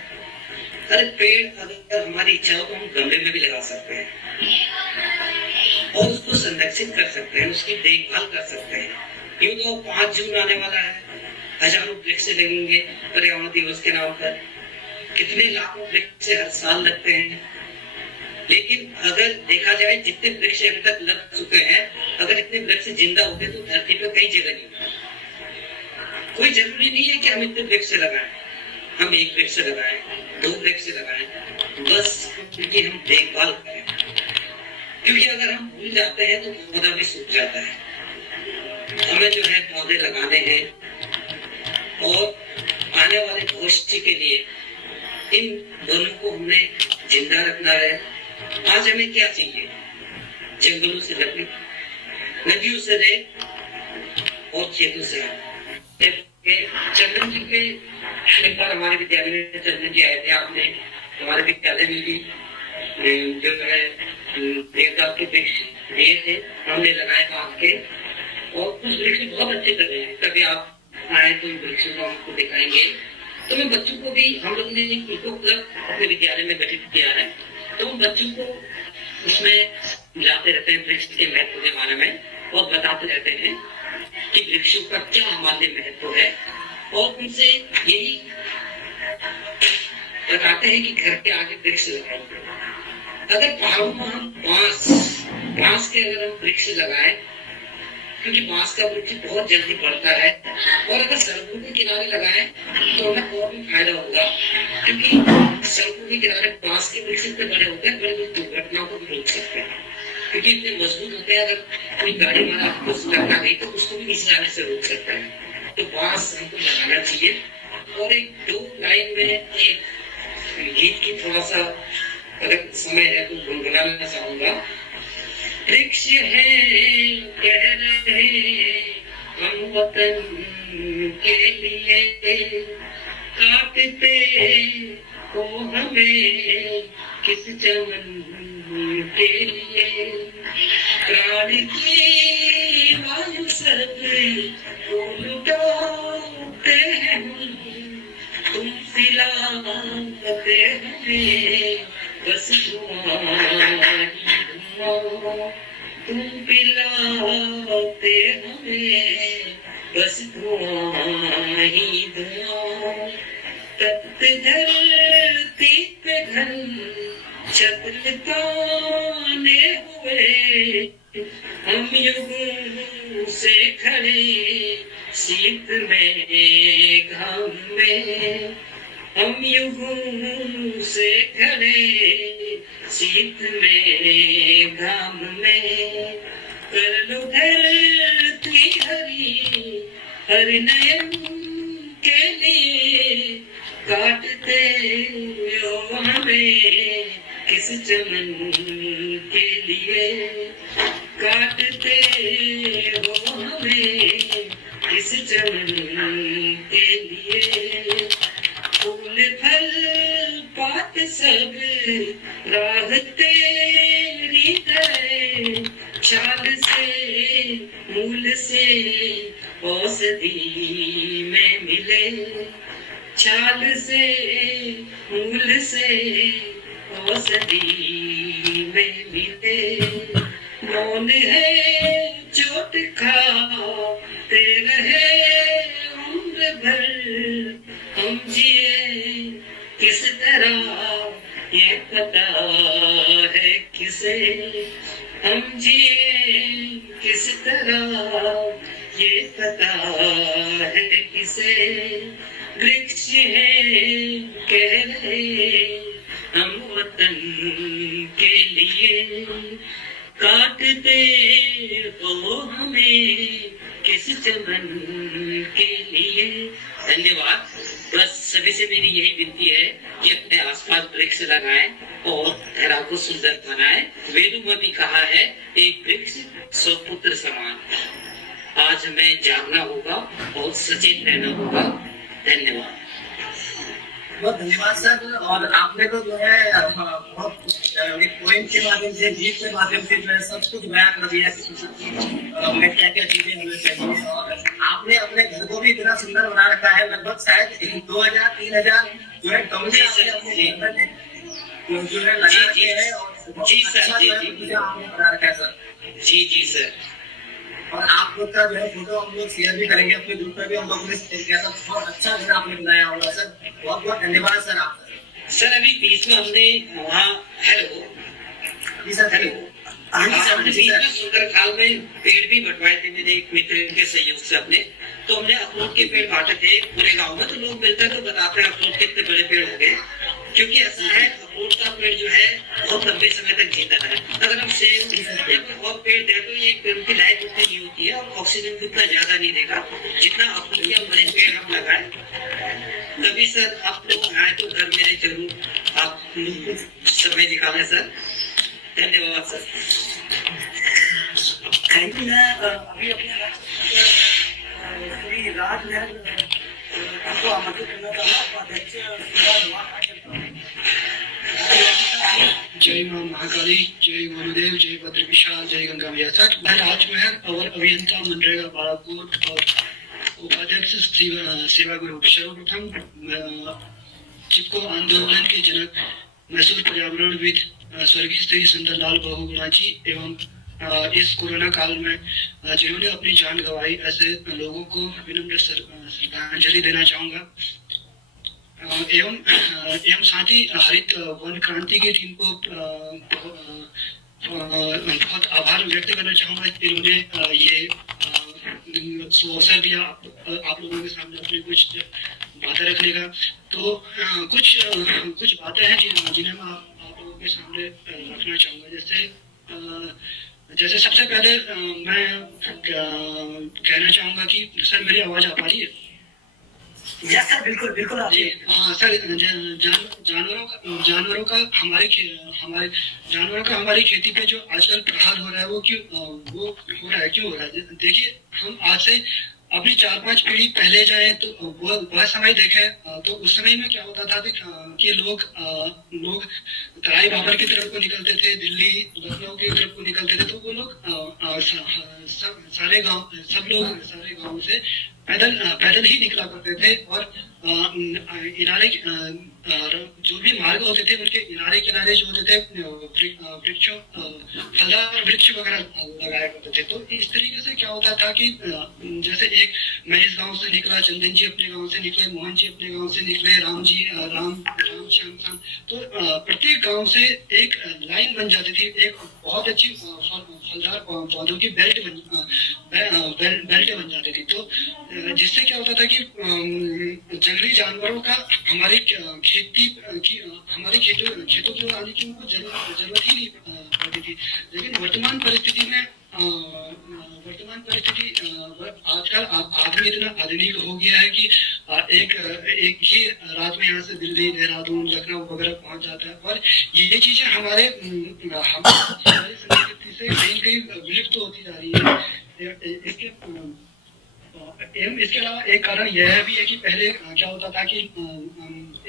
अरे पेड़ अगर हमारी इच्छा हो तो हम गमले में भी लगा सकते हैं और उसको संरक्षित कर सकते हैं, उसकी देखभाल कर सकते हैं। यूं तो 5 जून आने वाला है, हजारों वृक्ष लगेंगे पर्यावरण दिवस के नाम पर। कितने लाखों वृक्ष हर साल लगते हैं, लेकिन अगर देखा जाए जितने वृक्ष अभी तक लग चुके हैं, अगर इतने वृक्ष जिंदा होते तो धरती पर कई जगह नहीं। कोई जरूरी नहीं है कि हम इतने वृक्ष लगाएं, हम 1 वृक्ष लगाएं, 2 वृक्ष लगाएं, बस क्योंकि हम देखभाल करें। क्योंकि अगर हम भूल जाते हैं तो पौधा भी सूख जाता है। हमें जो है पौधे लगाने हैं और आने वाले भविष्य के लिए इन दोनों को हमने जिंदा रखना है। आज हमें क्या चाहिए? जंगलों से लकड़ी, नदियों से रेत और खेतों से। चंदन जी के एक बार हमारे विद्यालय में चंदन जी आए थे, आपने हमारे विद्यालय में भी जो है देवदार के वृक्ष दिए थे, हमने लगाए बांध के, और कुछ वृक्ष बहुत अच्छे कर रहे हैं। कभी आप आए तो वृक्षों को हमको दिखाएंगे। तो मैं बच्चों को भी, हम लोगों ने इको क्लब अपने विद्यालय में गठित किया है, तो हम बच्चों को उसमें जाते रहते हैं वृक्ष के महत्व के बारे में और बताते रहते हैं कि वृक्षों का क्या हमारे महत्व है, और उनसे यही बताते हैं कि घर के आगे वृक्ष लगाएंगे। अगर पहाड़ों में हम बांस के अगर हम वृक्ष लगाए, क्योंकि बांस का वृक्ष बहुत जल्दी बढ़ता है, और अगर सड़कों के किनारे लगाए तो हमें और भी फायदा होगा, क्योंकि सड़कों के किनारे बांस के वृक्ष इतने बड़े होते हैं, बड़े बड़ी दुर्घटनाओं को भी रोक सकते हैं, क्योंकि इतने मजबूत होते हैं। अगर कोई गाड़ी वाला आपको टकरा गई तो उसको भी नीचे जाने से रोक सकता है। तो बांस हमको लगाना चाहिए। और एक दो लाइन में एक गीत की थोड़ा सा अगर समय है तो गुनगुनाना चाहूंगा। वृक्ष है कह रहे हम वतन के लिए, काटते को हमें किस चमन के लिए, प्राण की वायु सब को लुटाते हैं, तुम सिलाते हमें बस तुम्हारी धुआं, तुम पिलाते हमें बस धुआं ही धुआं। तप्त धरती पे घन छत्र ताने हुए, हम युगों से खड़े शीत में घाम में, हम युगों से खड़े शीत में घाम में। कर लो धरती हरी हर नयन के लिए, काटते हो हमें किस चमन के लिए, काटते हो हमें किस चमन के लिए। फूल फल पात सब राह तेरी है, छाल से मूल से औषधि में मिले, छाल से मूल से औषधि में मिले। मौन है चोट खाते रहे उम्र भर, हम जिए किस तरह ये पता है किसे, हम जिए किस तरह ये पता है किसे। वृक्ष है कह रहे हम वतन के लिए, काटते हो हमें किस चमन के लिए। धन्यवाद। बस सभी से मेरी यही विनती है कि अपने आसपास वृक्ष लगाएं और धरा को सुंदर बनाएं। वेदों में भी कहा है एक वृक्ष 100 पुत्र समान। आज हमें जागना होगा और सचेत रहना होगा। धन्यवाद। बहुत धन्यवाद सर। और आपने तो जो है बहुत एक पोएम के माध्यम से, गीत के माध्यम से जो है सब कुछ बयान कर दिया हमें क्या क्या चीजें होनी चाहिए। और आपने अपने घर को भी इतना सुंदर बना रखा है, लगभग शायद 2000-3000 जो है गमले जो है लगा रखे हैं। और जी सर, जी आपने बना रखा है सर। जी सर। और आप लोग का जो है फोटो हम लोग शेयर भी करेंगे अपने ग्रुप पे भी, हम लोगों ने शेयर किया था। बहुत अच्छा घर आपने बनाया होगा सर। बहुत बहुत धन्यवाद सर आपका। सर अभी बीच में हमने वहाँ हेलो जी सर, हेलो हमने बीच में सुंदर खाल में पेड़ भी बंटवाए थे मेरे एक मित्र के सहयोग से अपने। तो हमने अखरोट के पेड़ बांटे थे पूरे गांव में। तो लोग मिलते हैं तो बताते हैं अखरोट के इतने बड़े पेड़ हो गए, क्योंकि ऐसा है अखरोट का पेड़ जो है बहुत लंबे समय तक जीता है। अगर हम सेब या कोई और पेड़ दें तो ये पेड़ की लाइफ उतनी नहीं होती है और ऑक्सीजन भी उतना ज्यादा नहीं देगा जितना अखरोट या बड़े पेड़ हम लगाए। तभी सर आप लोग आए तो घर मेरे जरूर आप समय निकालें सर। धन्यवाद सर। Thank you. अभी अपने श्री राजमहल आपको आमंत्रित करना चाहूँगा अध्यक्ष जय मां महाकाली, जय गुरुदेव, जय भद्र विशाल, जय गंगा मैया। सर, मैं राजमहल और अभियंता मनरेगा बालाकोट और उपाध्यक्ष सेवा ग्रुप। सर्वप्रथम चिपको आंदोलन के जनक महसूस पर्यावरणविद स्वर्गीय श्री सुंदरलाल बहुगुणा जी एवं इस कोरोना काल में जिन्होंने अपनी जान गंवाई, ऐसे लोगों को विनम्र श्रद्धांजलि देना चाहूंगा। एवं साथ ही हरित वन क्रांति की टीम को बहुत आभार व्यक्त करना चाहूंगा। इन्होंने ये अवसर दिया आप लोगों के सामने अपनी कुछ बातें रखने का। तो कुछ बातें हैं जिन्हें मैं आप लोगों के सामने रखना चाहूंगा। जैसे सबसे पहले मैं कहना चाहूंगा कि सर, मेरी आवाज आ पा रही है? यस सर, बिल्कुल बिल्कुल आप जी हाँ सर। जानवरों का हमारी खेती पे जो आजकल प्रहार हो रहा है वो क्यों हो रहा है? देखिए, हम आज से अपनी 4-5 पीढ़ी पहले जाए तो वह समय देखें तो उस समय में क्या होता था कि लोग तराई बाबर की तरफ को निकलते थे, दिल्ली लखनऊ की तरफ को निकलते थे, तो वो लोग सारे गांव से पैदल ही निकला करते थे और इनारे जो भी मार्ग होते थे उनके किनारे जो होते थे फलदार वृक्ष वगैरह लगाया करते थे। तो इस तरीके से क्या होता था कि जैसे मैं इस गांव से निकला, चंदन जी अपने गांव से निकले, मोहन जी अपने गांव से निकले, राम श्याम, तो प्रत्येक गांव से एक लाइन बन जाती थी, एक बहुत अच्छी फलदार पौधों की बेल्ट बन जाती थी। तो जिससे क्या होता था कि जंगली जानवरों का हमारी खेतों की ओर आने की उनको जरूरत ही नहीं पड़ती थी। लेकिन वर्तमान परिस्थिति आजकल आदमी इतना आधुनिक हो गया है कि एक ही रात में यहाँ से दिल्ली, देहरादून, लखनऊ वगैरह पहुंच जाता है और ये चीजें हमारे संस्कृति से कहीं विलुप्त होती जा रही है। इसके अलावा एक कारण यह भी है कि पहले क्या होता था कि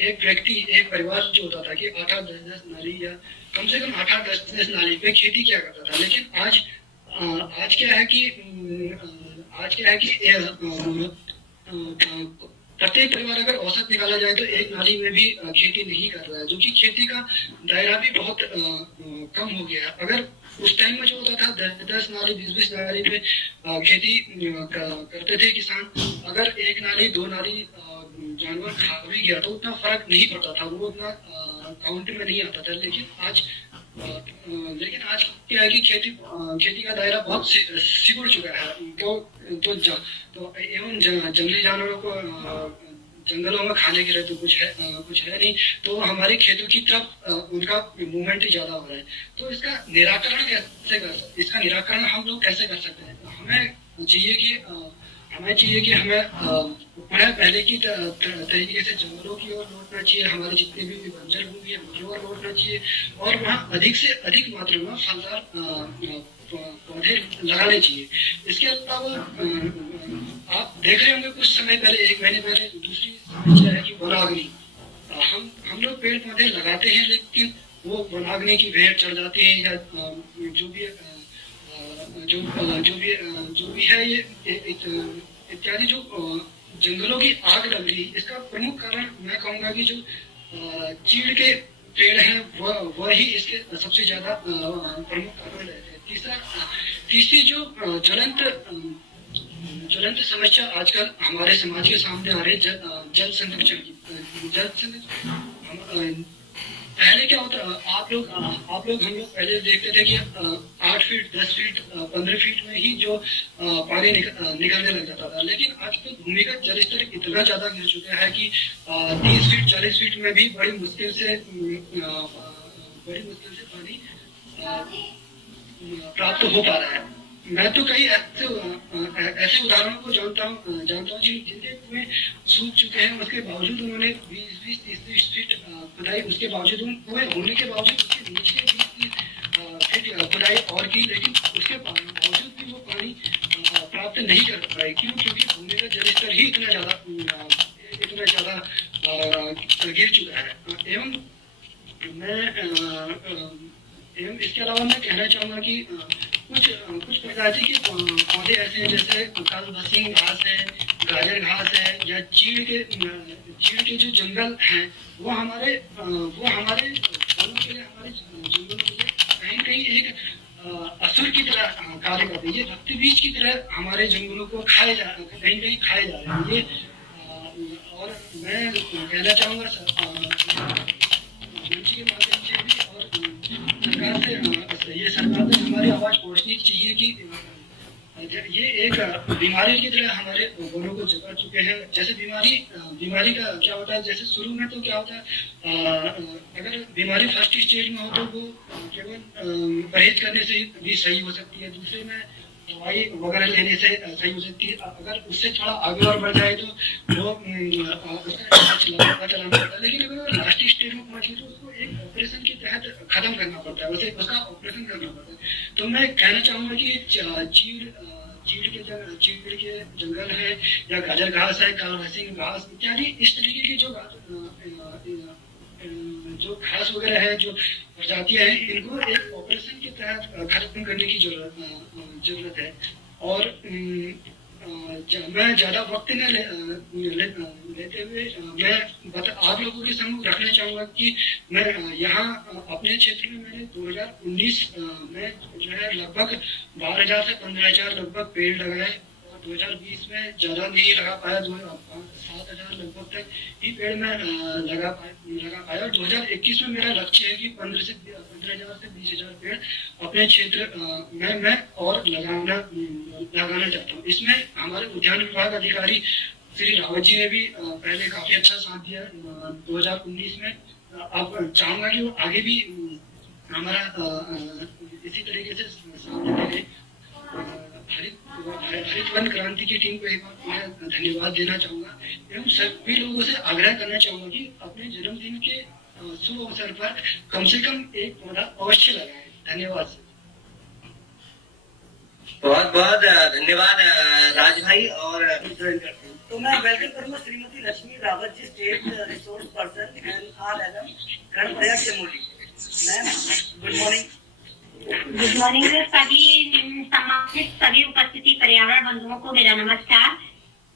एक परिवार जो होता था कि 8-10 नाली या कम से कम 8-10 नाली पे खेती किया करता था। लेकिन आज क्या है कि प्रत्येक परिवार अगर औसत निकाला जाए तो एक नाली में भी खेती नहीं कर रहा है, जो कि खेती का दायरा भी बहुत कम हो गया है। अगर उस टाइम में जो होता था 10 नाली 20 नाली पे खेती करते थे किसान, अगर एक नाली 2 नाली जानवर खा भी गया तो उतना फर्क नहीं पड़ता था, वो उतना काउंट में नहीं आता था। लेकिन आज क्या है कि खेती का दायरा बहुत सिकुड़ चुका है। तो एवं जंगली जानवरों को जंगलों में खाने के लिए तो कुछ है नहीं, तो हमारे खेतों की तरफ उनका मूवमेंट ज्यादा हो रहा है। तो इसका निराकरण हम लोग कैसे कर सकते हैं? हमें चाहिए कि हमें पहले की तरीके से जंगलों की ओर लौटना चाहिए, हमारे जितने भी बंजर भूमि है उनकी ओर लौटना चाहिए और वहाँ अधिक से अधिक मात्रा में फलदार पौधे लगाने चाहिए। इसके अलावा आप देख रहे होंगे कुछ समय पहले, 1 महीने पहले, दूसरी समस्या है कि वनाग्नि। हम लोग पेड़ पौधे लगाते हैं लेकिन वो वनाग्नि की भेंट चढ़ जाती है या जो भी है ये इत्यादि जो जंगलों की आग लग रही है, इसका प्रमुख कारण मैं कहूँगा कि जो चीड़ के पेड़ हैं वह ही इसके सबसे ज्यादा प्रमुख कारण रहते हैं। तीसरी जो ज्वलंत समस्या आजकल हमारे समाज के सामने आ रही है, जल संरक्षण की। पहले क्या होता, हम लोग पहले देखते थे कि 8 फीट 10 फीट 15 फीट में ही जो पानी निकलने लग जाता था। लेकिन आज तो भूमिगत जल स्तर इतना ज्यादा गिर चुका है कि 30 फीट 40 फीट में भी बड़ी मुश्किल से पानी प्राप्त हो पा रहा है। मैं तो कई ऐसे उदाहरणों को जानता हूँ जिनके कुएं सूख चुके हैं, उसके बावजूद उन्होंने 20-30 फीट खुदाई, उसके बावजूद कुएं होने के बावजूद उसके नीचे 20 फीट खुदाई और की, लेकिन उसके बावजूद भी वो पानी प्राप्त नहीं कर पाए। क्योंकि भूमि का जल स्तर ही इतना गिर चुका है। एवं इसके अलावा मैं कहना चाहूँगा कि कुछ प्रजाति के पौधे ऐसे हैं जैसे कालभसी घास है, गाजर घास है, या चीड़ के जो जंगल हैं वो हमारे वनों के लिए, हमारे जंगलों के लिए कहीं न कहीं एक असुर की तरह कार्य करते हैं। ये रक्त बीज की तरह हमारे जंगलों को कहीं खाए जा रहे हैं ये। और मैं कहना चाहूँगा मंच के माध्यम से भी और सरकार से हमारी आवाज पहुंचनी चाहिए कि ये एक बीमारी की तरह हमारे वनों को जकड़ चुके हैं। जैसे बीमारी का क्या होता है, जैसे शुरू में तो क्या होता है, अगर बीमारी फर्स्ट स्टेज में हो तो वो केवल परहेज करने से भी सही हो सकती है, दूसरे में दवाई वगैरह लेने से सही हो सकती है। अगर उससे थोड़ा आगे और बढ़ जाए तो वो उसका चलाना पड़ता है। लेकिन अगर लास्ट स्टेज में पहुंचे तो उसको एक ऑपरेशन के तहत खत्म करना पड़ता है, उसे उसका ऑपरेशन करना पड़ता है। तो मैं कहना चाहूंगा कि चीड़ के जंगल है, या गाजर घास है, कालभसी घास इत्यादि इस तरीके की जो घास वगैरह है, जो प्रजातियां हैं, इनको एक ऑपरेशन के तहत खत्म करने की जरूरत है। और मैं ज्यादा वक्त न लेते हुए मैं आप लोगों के सामने रखना चाहूंगा कि मैं यहाँ अपने क्षेत्र में मैंने 2019 में जो है लगभग 12,000 से 15,000 लगभग पेड़ लगाए, और 2020 में ज्यादा नहीं लगा पाया, 7,000 लगभग तक ही पेड़ में लगा पाया। और 2021 में मेरा लक्ष्य है कि 15,000 से 20,000 पेड़ अपने क्षेत्र में मैं और लगाना चाहता हूँ। इसमें हमारे उद्यान विभाग अधिकारी श्री रावत जी ने भी पहले काफी अच्छा साथ दिया 2019 में। अब चाहूंगा कि वो आगे भी हमारा इसी तरीके से साथ देंगे। हरित वन क्रांति की टीम को एक बार मैं धन्यवाद देना चाहूंगा, एवं सभी लोगों से आग्रह करना चाहूंगा कि अपने जन्मदिन के शुभ अवसर पर कम से कम एक पौधा अवश्य लगाएं। धन्यवाद सर। बहुत बहुत धन्यवाद राज भाई। और तो मैं वेलकम करूंगा Shrimati Lakshmi Rawat ji, state resource person and RLM Karnaprayag Chamoli. Ma'am good morning. Good morning sir. सम्मानित सभी उपस्थिति पर्यावरण बंधुओं को मेरा नमस्कार।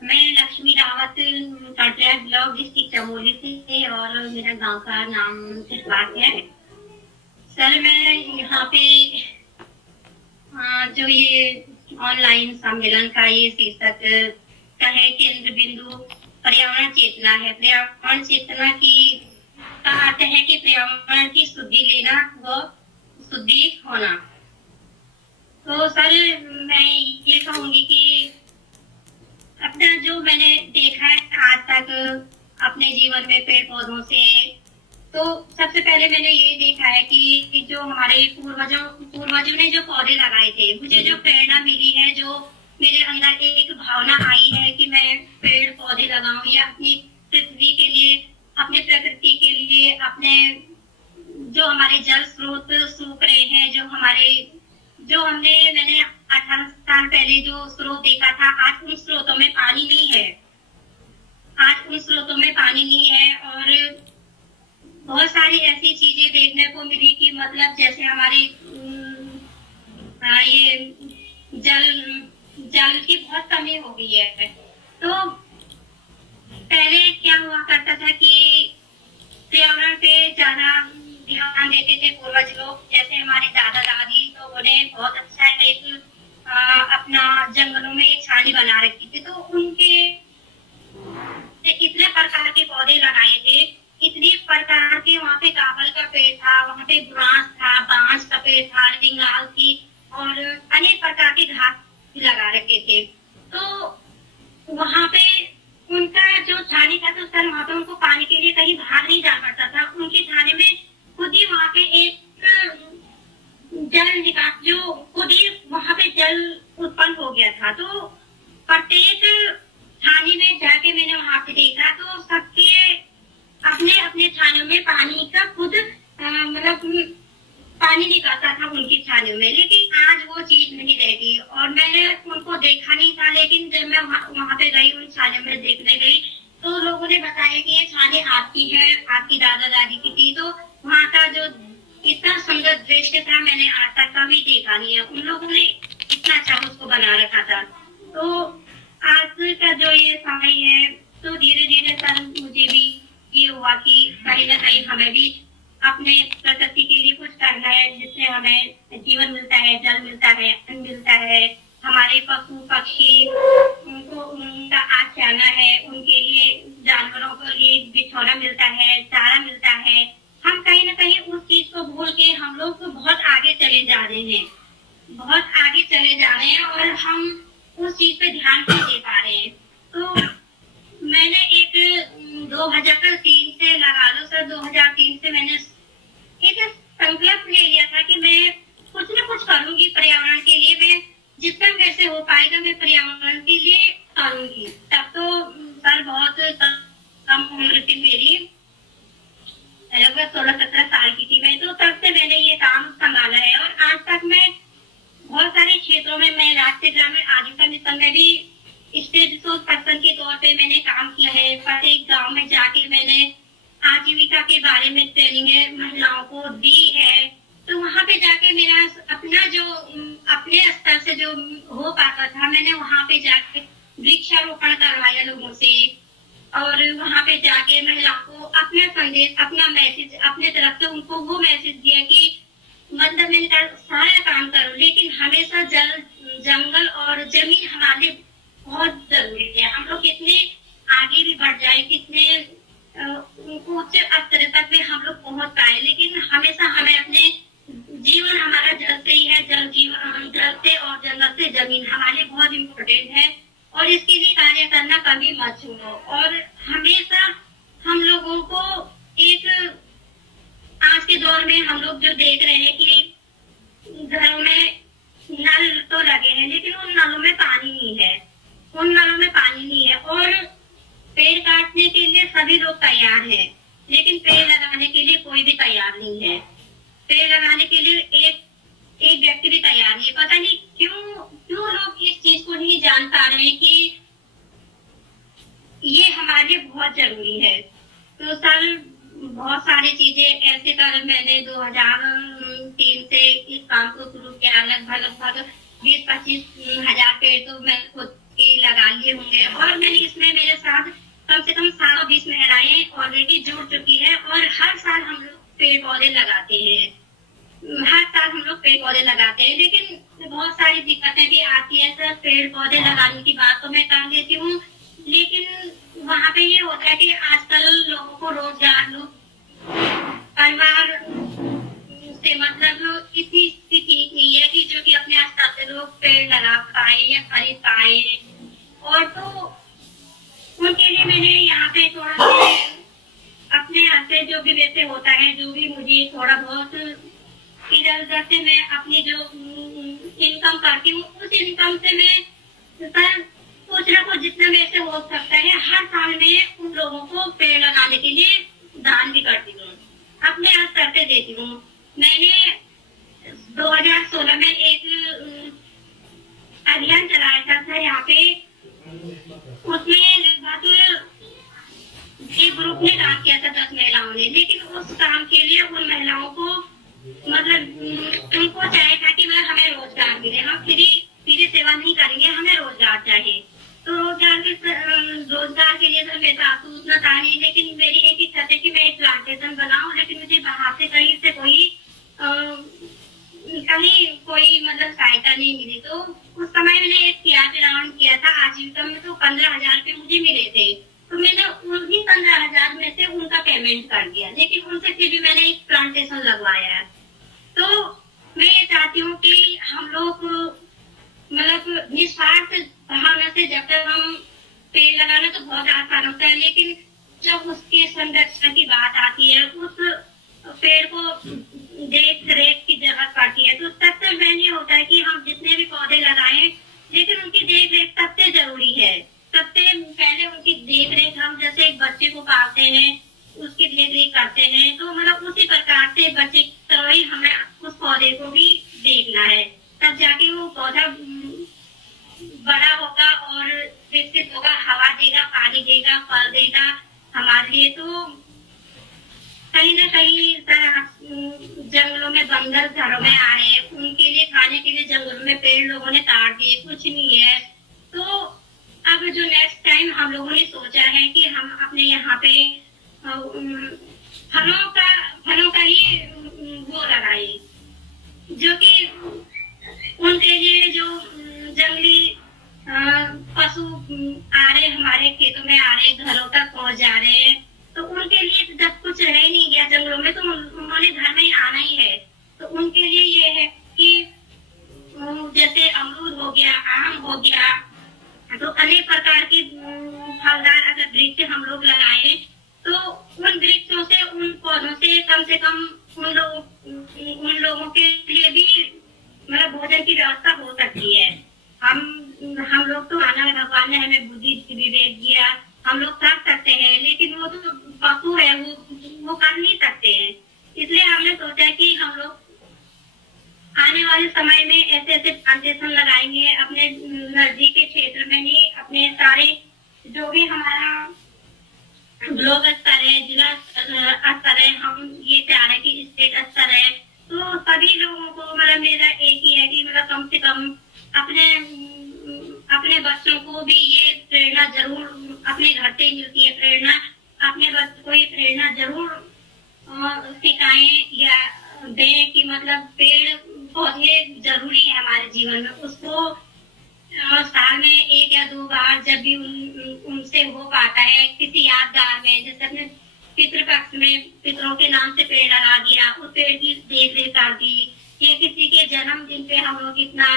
मैं लक्ष्मी रावत कर्णप्रयाग ब्लॉक डिस्ट्रिक्ट चमोली से, और मेरा गांव का नाम सिरबाग है। सर मैं यहाँ पे जो ये ऑनलाइन सम्मेलन का ये शीर्षक का है केंद्र बिंदु पर्यावरण चेतना है। पर्यावरण चेतना की का अर्थ है कि पर्यावरण की शुद्धि लेना व शुद्धि होना। तो सर मैं ये कहूंगी कि अपना जो मैंने देखा है आज तक अपने जीवन में पेड़ पौधों से, तो सबसे पहले मैंने ये देखा है कि जो हमारे पूर्वजों ने जो पौधे लगाए थे, मुझे जो प्रेरणा मिली है, जो मेरे अंदर एक भावना आई है कि मैं पेड़ पौधे लगाऊं, या अपनी पृथ्वी के लिए, अपने प्रकृति के लिए, अपने जो हमारे जल स्रोत सूख रहे हैं, मैंने 18 साल पहले जो स्रोत देखा था, आज उन स्रोतों में पानी नहीं है। और बहुत सारी ऐसी चीजें देखने को मिली कि मतलब जैसे हमारी ये जल की बहुत कमी हो गई है। तो पहले क्या हुआ करता था कि पर्यावरण पे ज्यादा ध्यान देते थे पूर्वज लोग, जैसे हमारे दादा दादी, तो उन्हें बहुत अच्छा एक अपना जंगलों में एक छानी बना रखी थी। तो उनके इतने प्रकार के पौधे लगाए थे, इतने प्रकार के, वहाँ पे काबल का पेड़ था, वहाँ पे बुरांस था, बांस का पेड़ था, रिंगाल थी, और अनेक प्रकार के घास लगा रखे थे। तो वहाँ पे उनका जो छानी था, तो सर वहाँ पे उनको पानी के लिए कहीं बाहर नहीं जाना पड़ता था। उनके छाने में खुद ही वहाँ पे एक जल निकास, जो खुद ही वहाँ पे जल उत्पन्न हो गया था। तो प्रत्येक छानी में जाके मैंने वहाँ पे देखा, तो सबके अपने अपने छानों में पानी का खुद मतलब पानी निकलता था उनकी छानियों में। लेकिन आज वो चीज नहीं रहती, और मैंने उनको देखा नहीं था। लेकिन जब मैं वहाँ पे गई, उन छानियों में देखने गई, तो लोगों लोगों ने बताया कि ये छाले आपकी है, आपकी दादा दादी की थी, तो वहाँ का जो इतना सुंदर दृश्य था मैंने आज तक कभी देखा नहीं है। उन लोगों ने इतना अच्छा उसको बना रखा था। तो आज का जो ये समय है, तो धीरे धीरे सर मुझे भी ये हुआ कि कहीं ना कहीं हमें भी अपने प्रकृति के लिए कुछ करना है, जिससे हमें जीवन मिलता है, जल मिलता है, अन्न मिलता है, हमारे पशु पक्षी उनको उनका आशियाना है, उनके लिए जानवरों को लिए बिछौना मिलता है, चारा मिलता है। हम कहीं ना कहीं उस चीज को भूल के हम लोग बहुत आगे चले जा रहे हैं, बहुत आगे चले जा रहे हैं और हम उस चीज पे ध्यान नहीं दे पा रहे हैं। तो मैंने एक 2003 से लगा लो सर, 2003 से मैंने एक संकल्प ले लिया था कि मैं कुछ न कुछ करूंगी पर्यावरण के लिए। मैं जितना कैसे हो पाएगा मैं पर्यावरण के लिए करूंगी। तब तो सर बहुत कम उम्र थी मेरी, लगभग 16-17 साल की थी मैं। तो तब से मैंने ये काम संभाला है और आज तक मैं बहुत सारे क्षेत्रों में, मैं राष्ट्रीय ग्रामीण आजीविका मिशन में भी स्टेट रिसोर्स पर्सन के तौर पे मैंने काम किया है। प्रत्येक गांव में जाके मैंने आजीविका के बारे में ट्रेनिंग महिलाओं को दी है। तो वहाँ पे जाके मेरा अपना जो अपने स्तर से जो हो पाता था, मैंने वहाँ पे जाके वृक्षारोपण करवाया लोगों से और वहाँ पे जाके महिलाओं को अपना संदेश, अपना मैसेज अपने तरफ से उनको वो मैसेज दिया कि मतलब मैंने कहा सारा काम करो, लेकिन हमेशा जल, जंगल और जमीन हमारे बहुत जरूरी है। हम लोग कितने आगे भी बढ़ जाए, कितने उच्च स्तर तक भी हम लोग पहुंच पाए, लेकिन हमेशा हमें अपने जीवन हमारा जल से ही है। जल जीवन, जल से और जंगल से जमीन हमारे बहुत इम्पोर्टेंट है और इसके लिए कार्य करना कभी मत छोड़ो। और हमेशा हम लोगों को एक आज के दौर में हम लोग जो देख रहे हैं कि घरों में नल तो लगे हैं, लेकिन उन नलों में पानी नहीं है, उन नलों में पानी नहीं है। और पेड़ काटने के लिए सभी लोग तैयार हैं, लेकिन पेड़ लगाने के लिए कोई भी तैयार नहीं है। पेड़ लगाने के लिए एक व्यक्ति भी तैयार नहीं है। पता नहीं क्यों लोग इस चीज को नहीं जान पा रहे हैं कि ये हमारे लिए बहुत जरूरी है। तो सर बहुत सारी चीजें ऐसे कर मैंने 2003 से इस काम को शुरू किया। लगभग 20-25 हजार पेड़ तो मैं खुद के लगा लिए होंगे और मैंने इसमें मेरे साथ कम से कम 120 महिलाएं ऑलरेडी जुड़ चुकी है और हर साल हम लोग पेड़ पौधे लगाते हैं, हर साल हम लोग पेड़ पौधे लगाते हैं। लेकिन बहुत सारी दिक्कतें भी आती है सर। पेड़ पौधे लगाने की बात तो मैं कर देती हूँ, लेकिन वहाँ पे ये होता है कि आजकल लोगों को रोजगार, लोग परिवार से मतलब इतनी स्थिति नहीं है कि जो कि अपने आसपास से लोग पेड़ लगा पाए या खरीद पाए। और तो उनके लिए मैंने यहाँ पे थोड़ा सा अपने हाथ से जो भी वैसे होता है, जो भी मुझे थोड़ा बहुत इधर उधर से मैं अपनी जो इनकम करती हूँ, उस इनकम से मैं सर कुछ ना कुछ जितना वैसे हो सकता है हर साल में उन लोगों को पेड़ लगाने के लिए दान भी करती हूँ, अपने हाथ करके देती हूँ। मैंने 2016 में एक अभियान चलाया था सर यहाँ पे, उसमें लगभग एक ग्रुप ने काम किया था 10 महिलाओं ने। लेकिन उस काम के लिए उन महिलाओं को मतलब उनको चाहिए था कि हमें रोजगार मिले, हम फ्री सेवा नहीं करेंगे, हमें रोजगार चाहिए। तो रोजगार के लिए सर मेरे पास उतना था नहीं, लेकिन मेरी एक इच्छा थी कि मैं एक प्लांटेशन बनाऊं। लेकिन मुझे बाहर से कहीं से कोई मतलब सहायता नहीं मिली। तो उस समय मैंने एक राउंड किया था आजीविका में, तो 15,000 रुपये मुझे मिले थे। तो मैंने उन्हीं 15,000 में से उनका पेमेंट कर दिया, लेकिन उनसे फिर भी मैंने एक प्लांटेशन लगवाया है। तो मैं ये चाहती हूँ कि हम लोग मतलब निस्वार्थ भावना से, जब तक हम पेड़ लगाना तो बहुत आसान होता है, लेकिन जब उसके संरक्षण की बात आती है, उस पेड़ को देख रेख की जरूरत पड़ती है, तो सबसे पहले ये होता है कि हम जितने भी पौधे लगाएं, लेकिन उनकी देख रेख सबसे जरूरी है। सबसे पहले उनकी देख रेख, हम जैसे एक बच्चे को पालते हैं, उसकी देख रेख करते हैं, तो मतलब उसी प्रकार से बच्चे की तरह ही हमें उस पौधे को भी देखना है, तब जाके वो पौधा बड़ा होगा और विकसित होगा, हवा देगा, पानी देगा, फल देगा हमारे लिए। तो कहीं ना कहीं जंगलों में बंदर घरों में आ रहे हैं, उनके लिए खाने के लिए जंगलों में पेड़ लोगों ने काट दिए, कुछ नहीं है। तो अब जो नेक्स्ट टाइम हम लोगों ने सोचा है कि हम अपने यहाँ पे फलों का ही वो लगाए, जो कि उनके लिए जो जंगली पशु आ रहे, हमारे खेतों में आ रहे, घरों तक पहुंच जा रहे हैं, तो उनके लिए जब कुछ रह नहीं गया जंगलों में, तो उन्होंने घर में आना ही है। तो उनके लिए ये है कि जैसे अमरूद हो गया, आम हो गया, तो अनेक प्रकार के फलदार अगर वृक्ष हम लोग लगाए, तो उन वृक्षों से, उन पौधों से कम उन लोगों के लिए भी मतलब भोजन की व्यवस्था हो सकती है। हम लोग तो माना भगवान ने हमें बुद्धि विवेक दिया, हम लोग कर सकते हैं, लेकिन वो तो पशु है, वो कर नहीं सकते हैं। इसलिए हमने सोचा कि हम लोग आने वाले समय में ऐसे ऐसे प्लांटेशन लगाएंगे अपने नजदीक के क्षेत्र में ही, अपने सारे जो भी हमारा ब्लॉक स्तर है, जिला स्तर है, हम ये चाह रहे हैं कि स्टेट स्तर है, तो सभी लोगों को मतलब मेरा एक ही है कि मतलब कम से कम अपने बच्चों को भी ये प्रेरणा जरूर अपने घर से मिलती है, प्रेरणा अपने बच्चों को ये प्रेरणा जरूर सिखाएं या दें कि मतलब पेड़ पौधे जरूरी है हमारे जीवन में। उसको साल में 1 या 2 बार जब भी उनसे हो पाता है, किसी यादगार में, जैसे अपने पितृपक्ष में पितरों के नाम से पेड़ लगा दिया, उस पेड़ की देख रेख कर दी, या किसी के जन्मदिन पे हम लोग इतना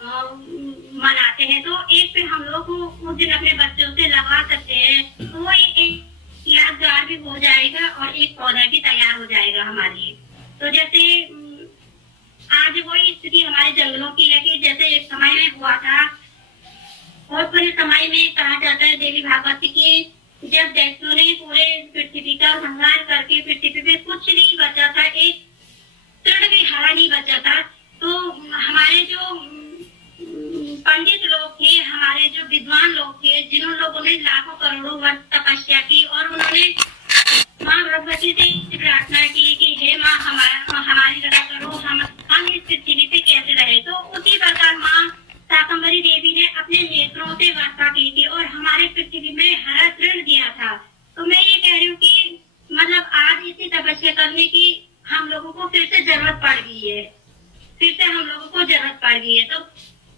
मनाते हैं, तो एक पे हम लोग उस दिन अपने बच्चों से लगा सकते हैं, तो वो एक यादगार भी हो जाएगा और एक पौधा भी तैयार हो जाएगा हमारे लिए। तो जैसे आज वही स्थिति हमारे जंगलों की है कि जैसे एक समय में हुआ था, और पूरे समय में कहा जाता है देवी भागवत की, जब दैत्यों ने पूरे पृथ्वी का संहार करके पृथ्वी पे कुछ नहीं बचा था, एक तृण भी हरा नहीं बचा था, तो हमारे जो पंडित लोग थे, हमारे जो विद्वान लोग थे, जिन लोगों ने लाखों करोड़ों वर्ष तपस्या की और उन्होंने माँ भगवती से प्रार्थना की कि हे माँ हमारी रक्षा करो, हम इस पृथ्वी पे कैसे रहे। तो उसी प्रकार माँ शाकंभरी देवी ने अपने नेत्रों से वर्षा की थी और हमारे पृथ्वी में हरा तृण दिया था। तो मैं ये कह रही हूँ कि मतलब आज इसी तपस्या करने की हम लोगों को फिर से जरूरत पड़ गई है, फिर से हम लोगों को जरूरत पड़ गई है। तो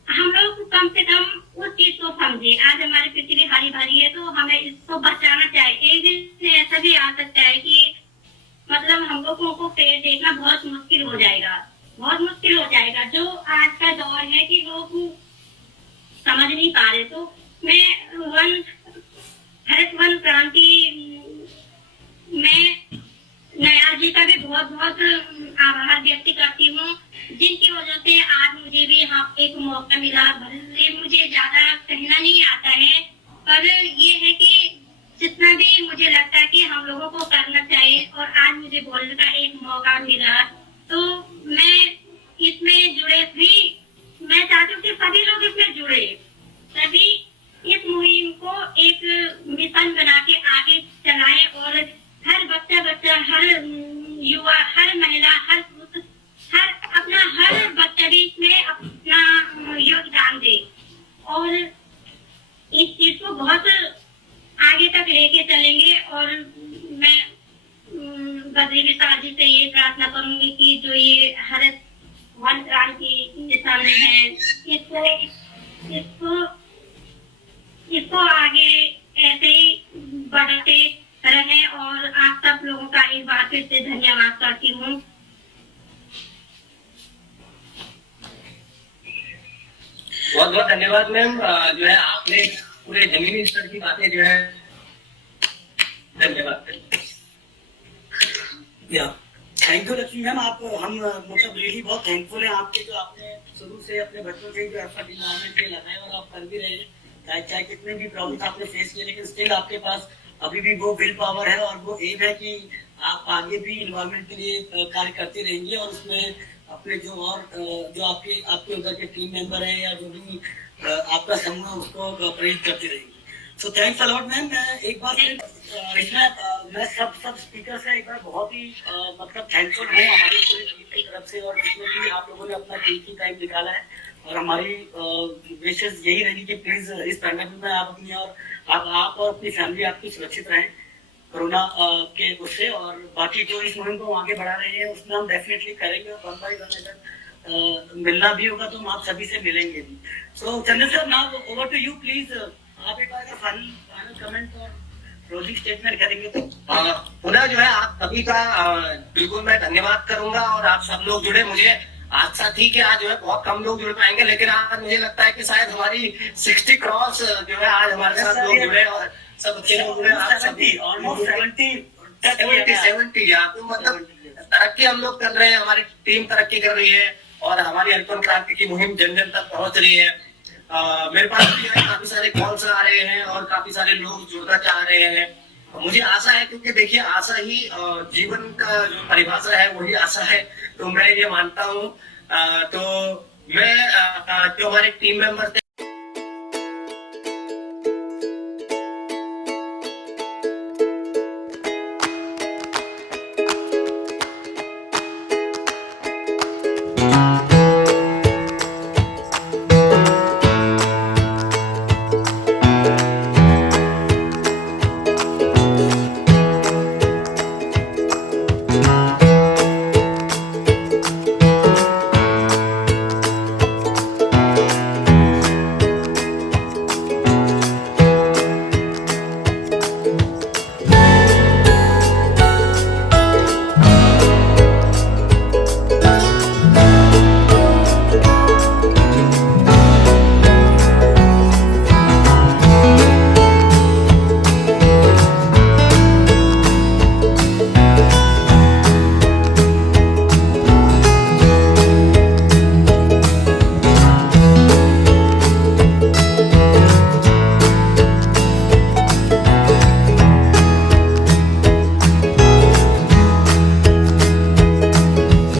हम लोग कम से कम उस चीज को समझे, आज हमारी पृथ्वी हरी भरी है तो हमें इसको बचाना चाहिए। एक दिन ऐसा भी आ सकता है कि मतलब हम लोगों को पेड़ देखना बहुत मुश्किल हो जाएगा, बहुत मुश्किल हो जाएगा। जो आज का दौर है कि लोग समझ नहीं पा रहे। तो मैं हरित वन क्रांति में नयार जी का भी बहुत बहुत आभार व्यक्त करती हूँ, जिनकी वजह से आज मुझे भी एक मौका मिला। भले मुझे ज्यादा कहना नहीं आता है, पर ये है कि जितना भी मुझे लगता है कि हम लोगों को करना चाहिए और आज मुझे बोलने का एक मौका मिला, तो मैं इसमें जुड़े भी, मैं चाहती हूँ कि सभी लोग इसमें जुड़े, सभी इस मुहिम को एक मिशन बना के आगे चलाएं और हर बच्चा, हर युवा, हर महिला, हर बच्चा भी इसमें अपना योगदान दे और इस चीज को बहुत आगे तक लेके चलेंगे। और मैं बद्री विशाल जी से ये प्रार्थना करूंगी कि जो ये हरित वन क्रांति मिशन है, इसको आगे ऐसे ही बढ़ते रहे। और आप सब लोगों का एक बार फिर से धन्यवाद करती हूँ। बहुत बहुत धन्यवाद मैम। जो है आपने पूरे जमीनी स्तर की बातें जो है, धन्यवाद। Thank you Lakshmi ma'am. हम मतलब रियली बहुत थैंकफुल है आपके, जो आपने शुरू से अपने बच्चों से जो एफर्ट इन्वायरमेंट के लगाए और आप कर भी रहे हैं। चाहे कितने भी प्रॉब्लम आपने फेस किए, लेकिन स्टिल आपके पास अभी भी वो विल पावर है और वो एम है कि आप आगे भी इन्वायरमेंट के लिए कार्य करते रहेंगे और उसमें अपने जो आपके उधर के टीम मेंबर हैं या जो भी आपका समूह उसको प्रेरित करते रहेंगे। So thanks a lot, ma'am. मैं एक बार फिर इसमें मैं सब स्पीकर से एक बार बहुत ही मतलब थैंकफुल हूँ हमारी पूरी टीम की तरफ से, और जिसमें भी आप लोगों ने अपना कीमती टाइम निकाला है। और हमारी विशेष यही रहेगी कि प्लीज इस पैंडेमिक में आप अपनी और आप और अपनी फैमिली आपकी सुरक्षित रहें कोरोना के उससे। और बाकी जो इस मुहिम को आगे बढ़ा रहे हैं उसमें हम डेफिनेटली करेंगे, और 1 by 1 अगर मिलना भी होगा तो हम आप सभी से मिलेंगे भी। So Chandan sir, now over to you please. आप एक बार फाइनल कमेंट और क्लोजिंग स्टेटमेंट करेंगे तो पुनः जो है आप सभी का बिल्कुल मैं धन्यवाद करूंगा। और आप सब लोग जुड़े, मुझे आशा थी कि आज जो है बहुत कम लोग जुड़ पाएंगे, लेकिन आज मुझे लगता है कि शायद हमारी 60 क्रॉस जो है आज हमारे साथ लोग जुड़े, और सब अच्छे लोग जुड़े। आप सभी ऑलमोस्ट 70 या तो मतलब तरक्की हम लोग कर रहे हैं, हमारी टीम तरक्की कर रही है, और हमारी हरित क्रांति की मुहिम जन जन तक पहुंच रही है। मेरे पास भी काफी सारे कॉल्स आ रहे हैं और काफी सारे लोग जुड़ना चाह रहे हैं। मुझे आशा है, क्योंकि देखिए आशा ही जीवन का जो परिभाषा है वही आशा है, तो मैं ये मानता हूँ। तो मैं जो हमारे टीम मेंबर थे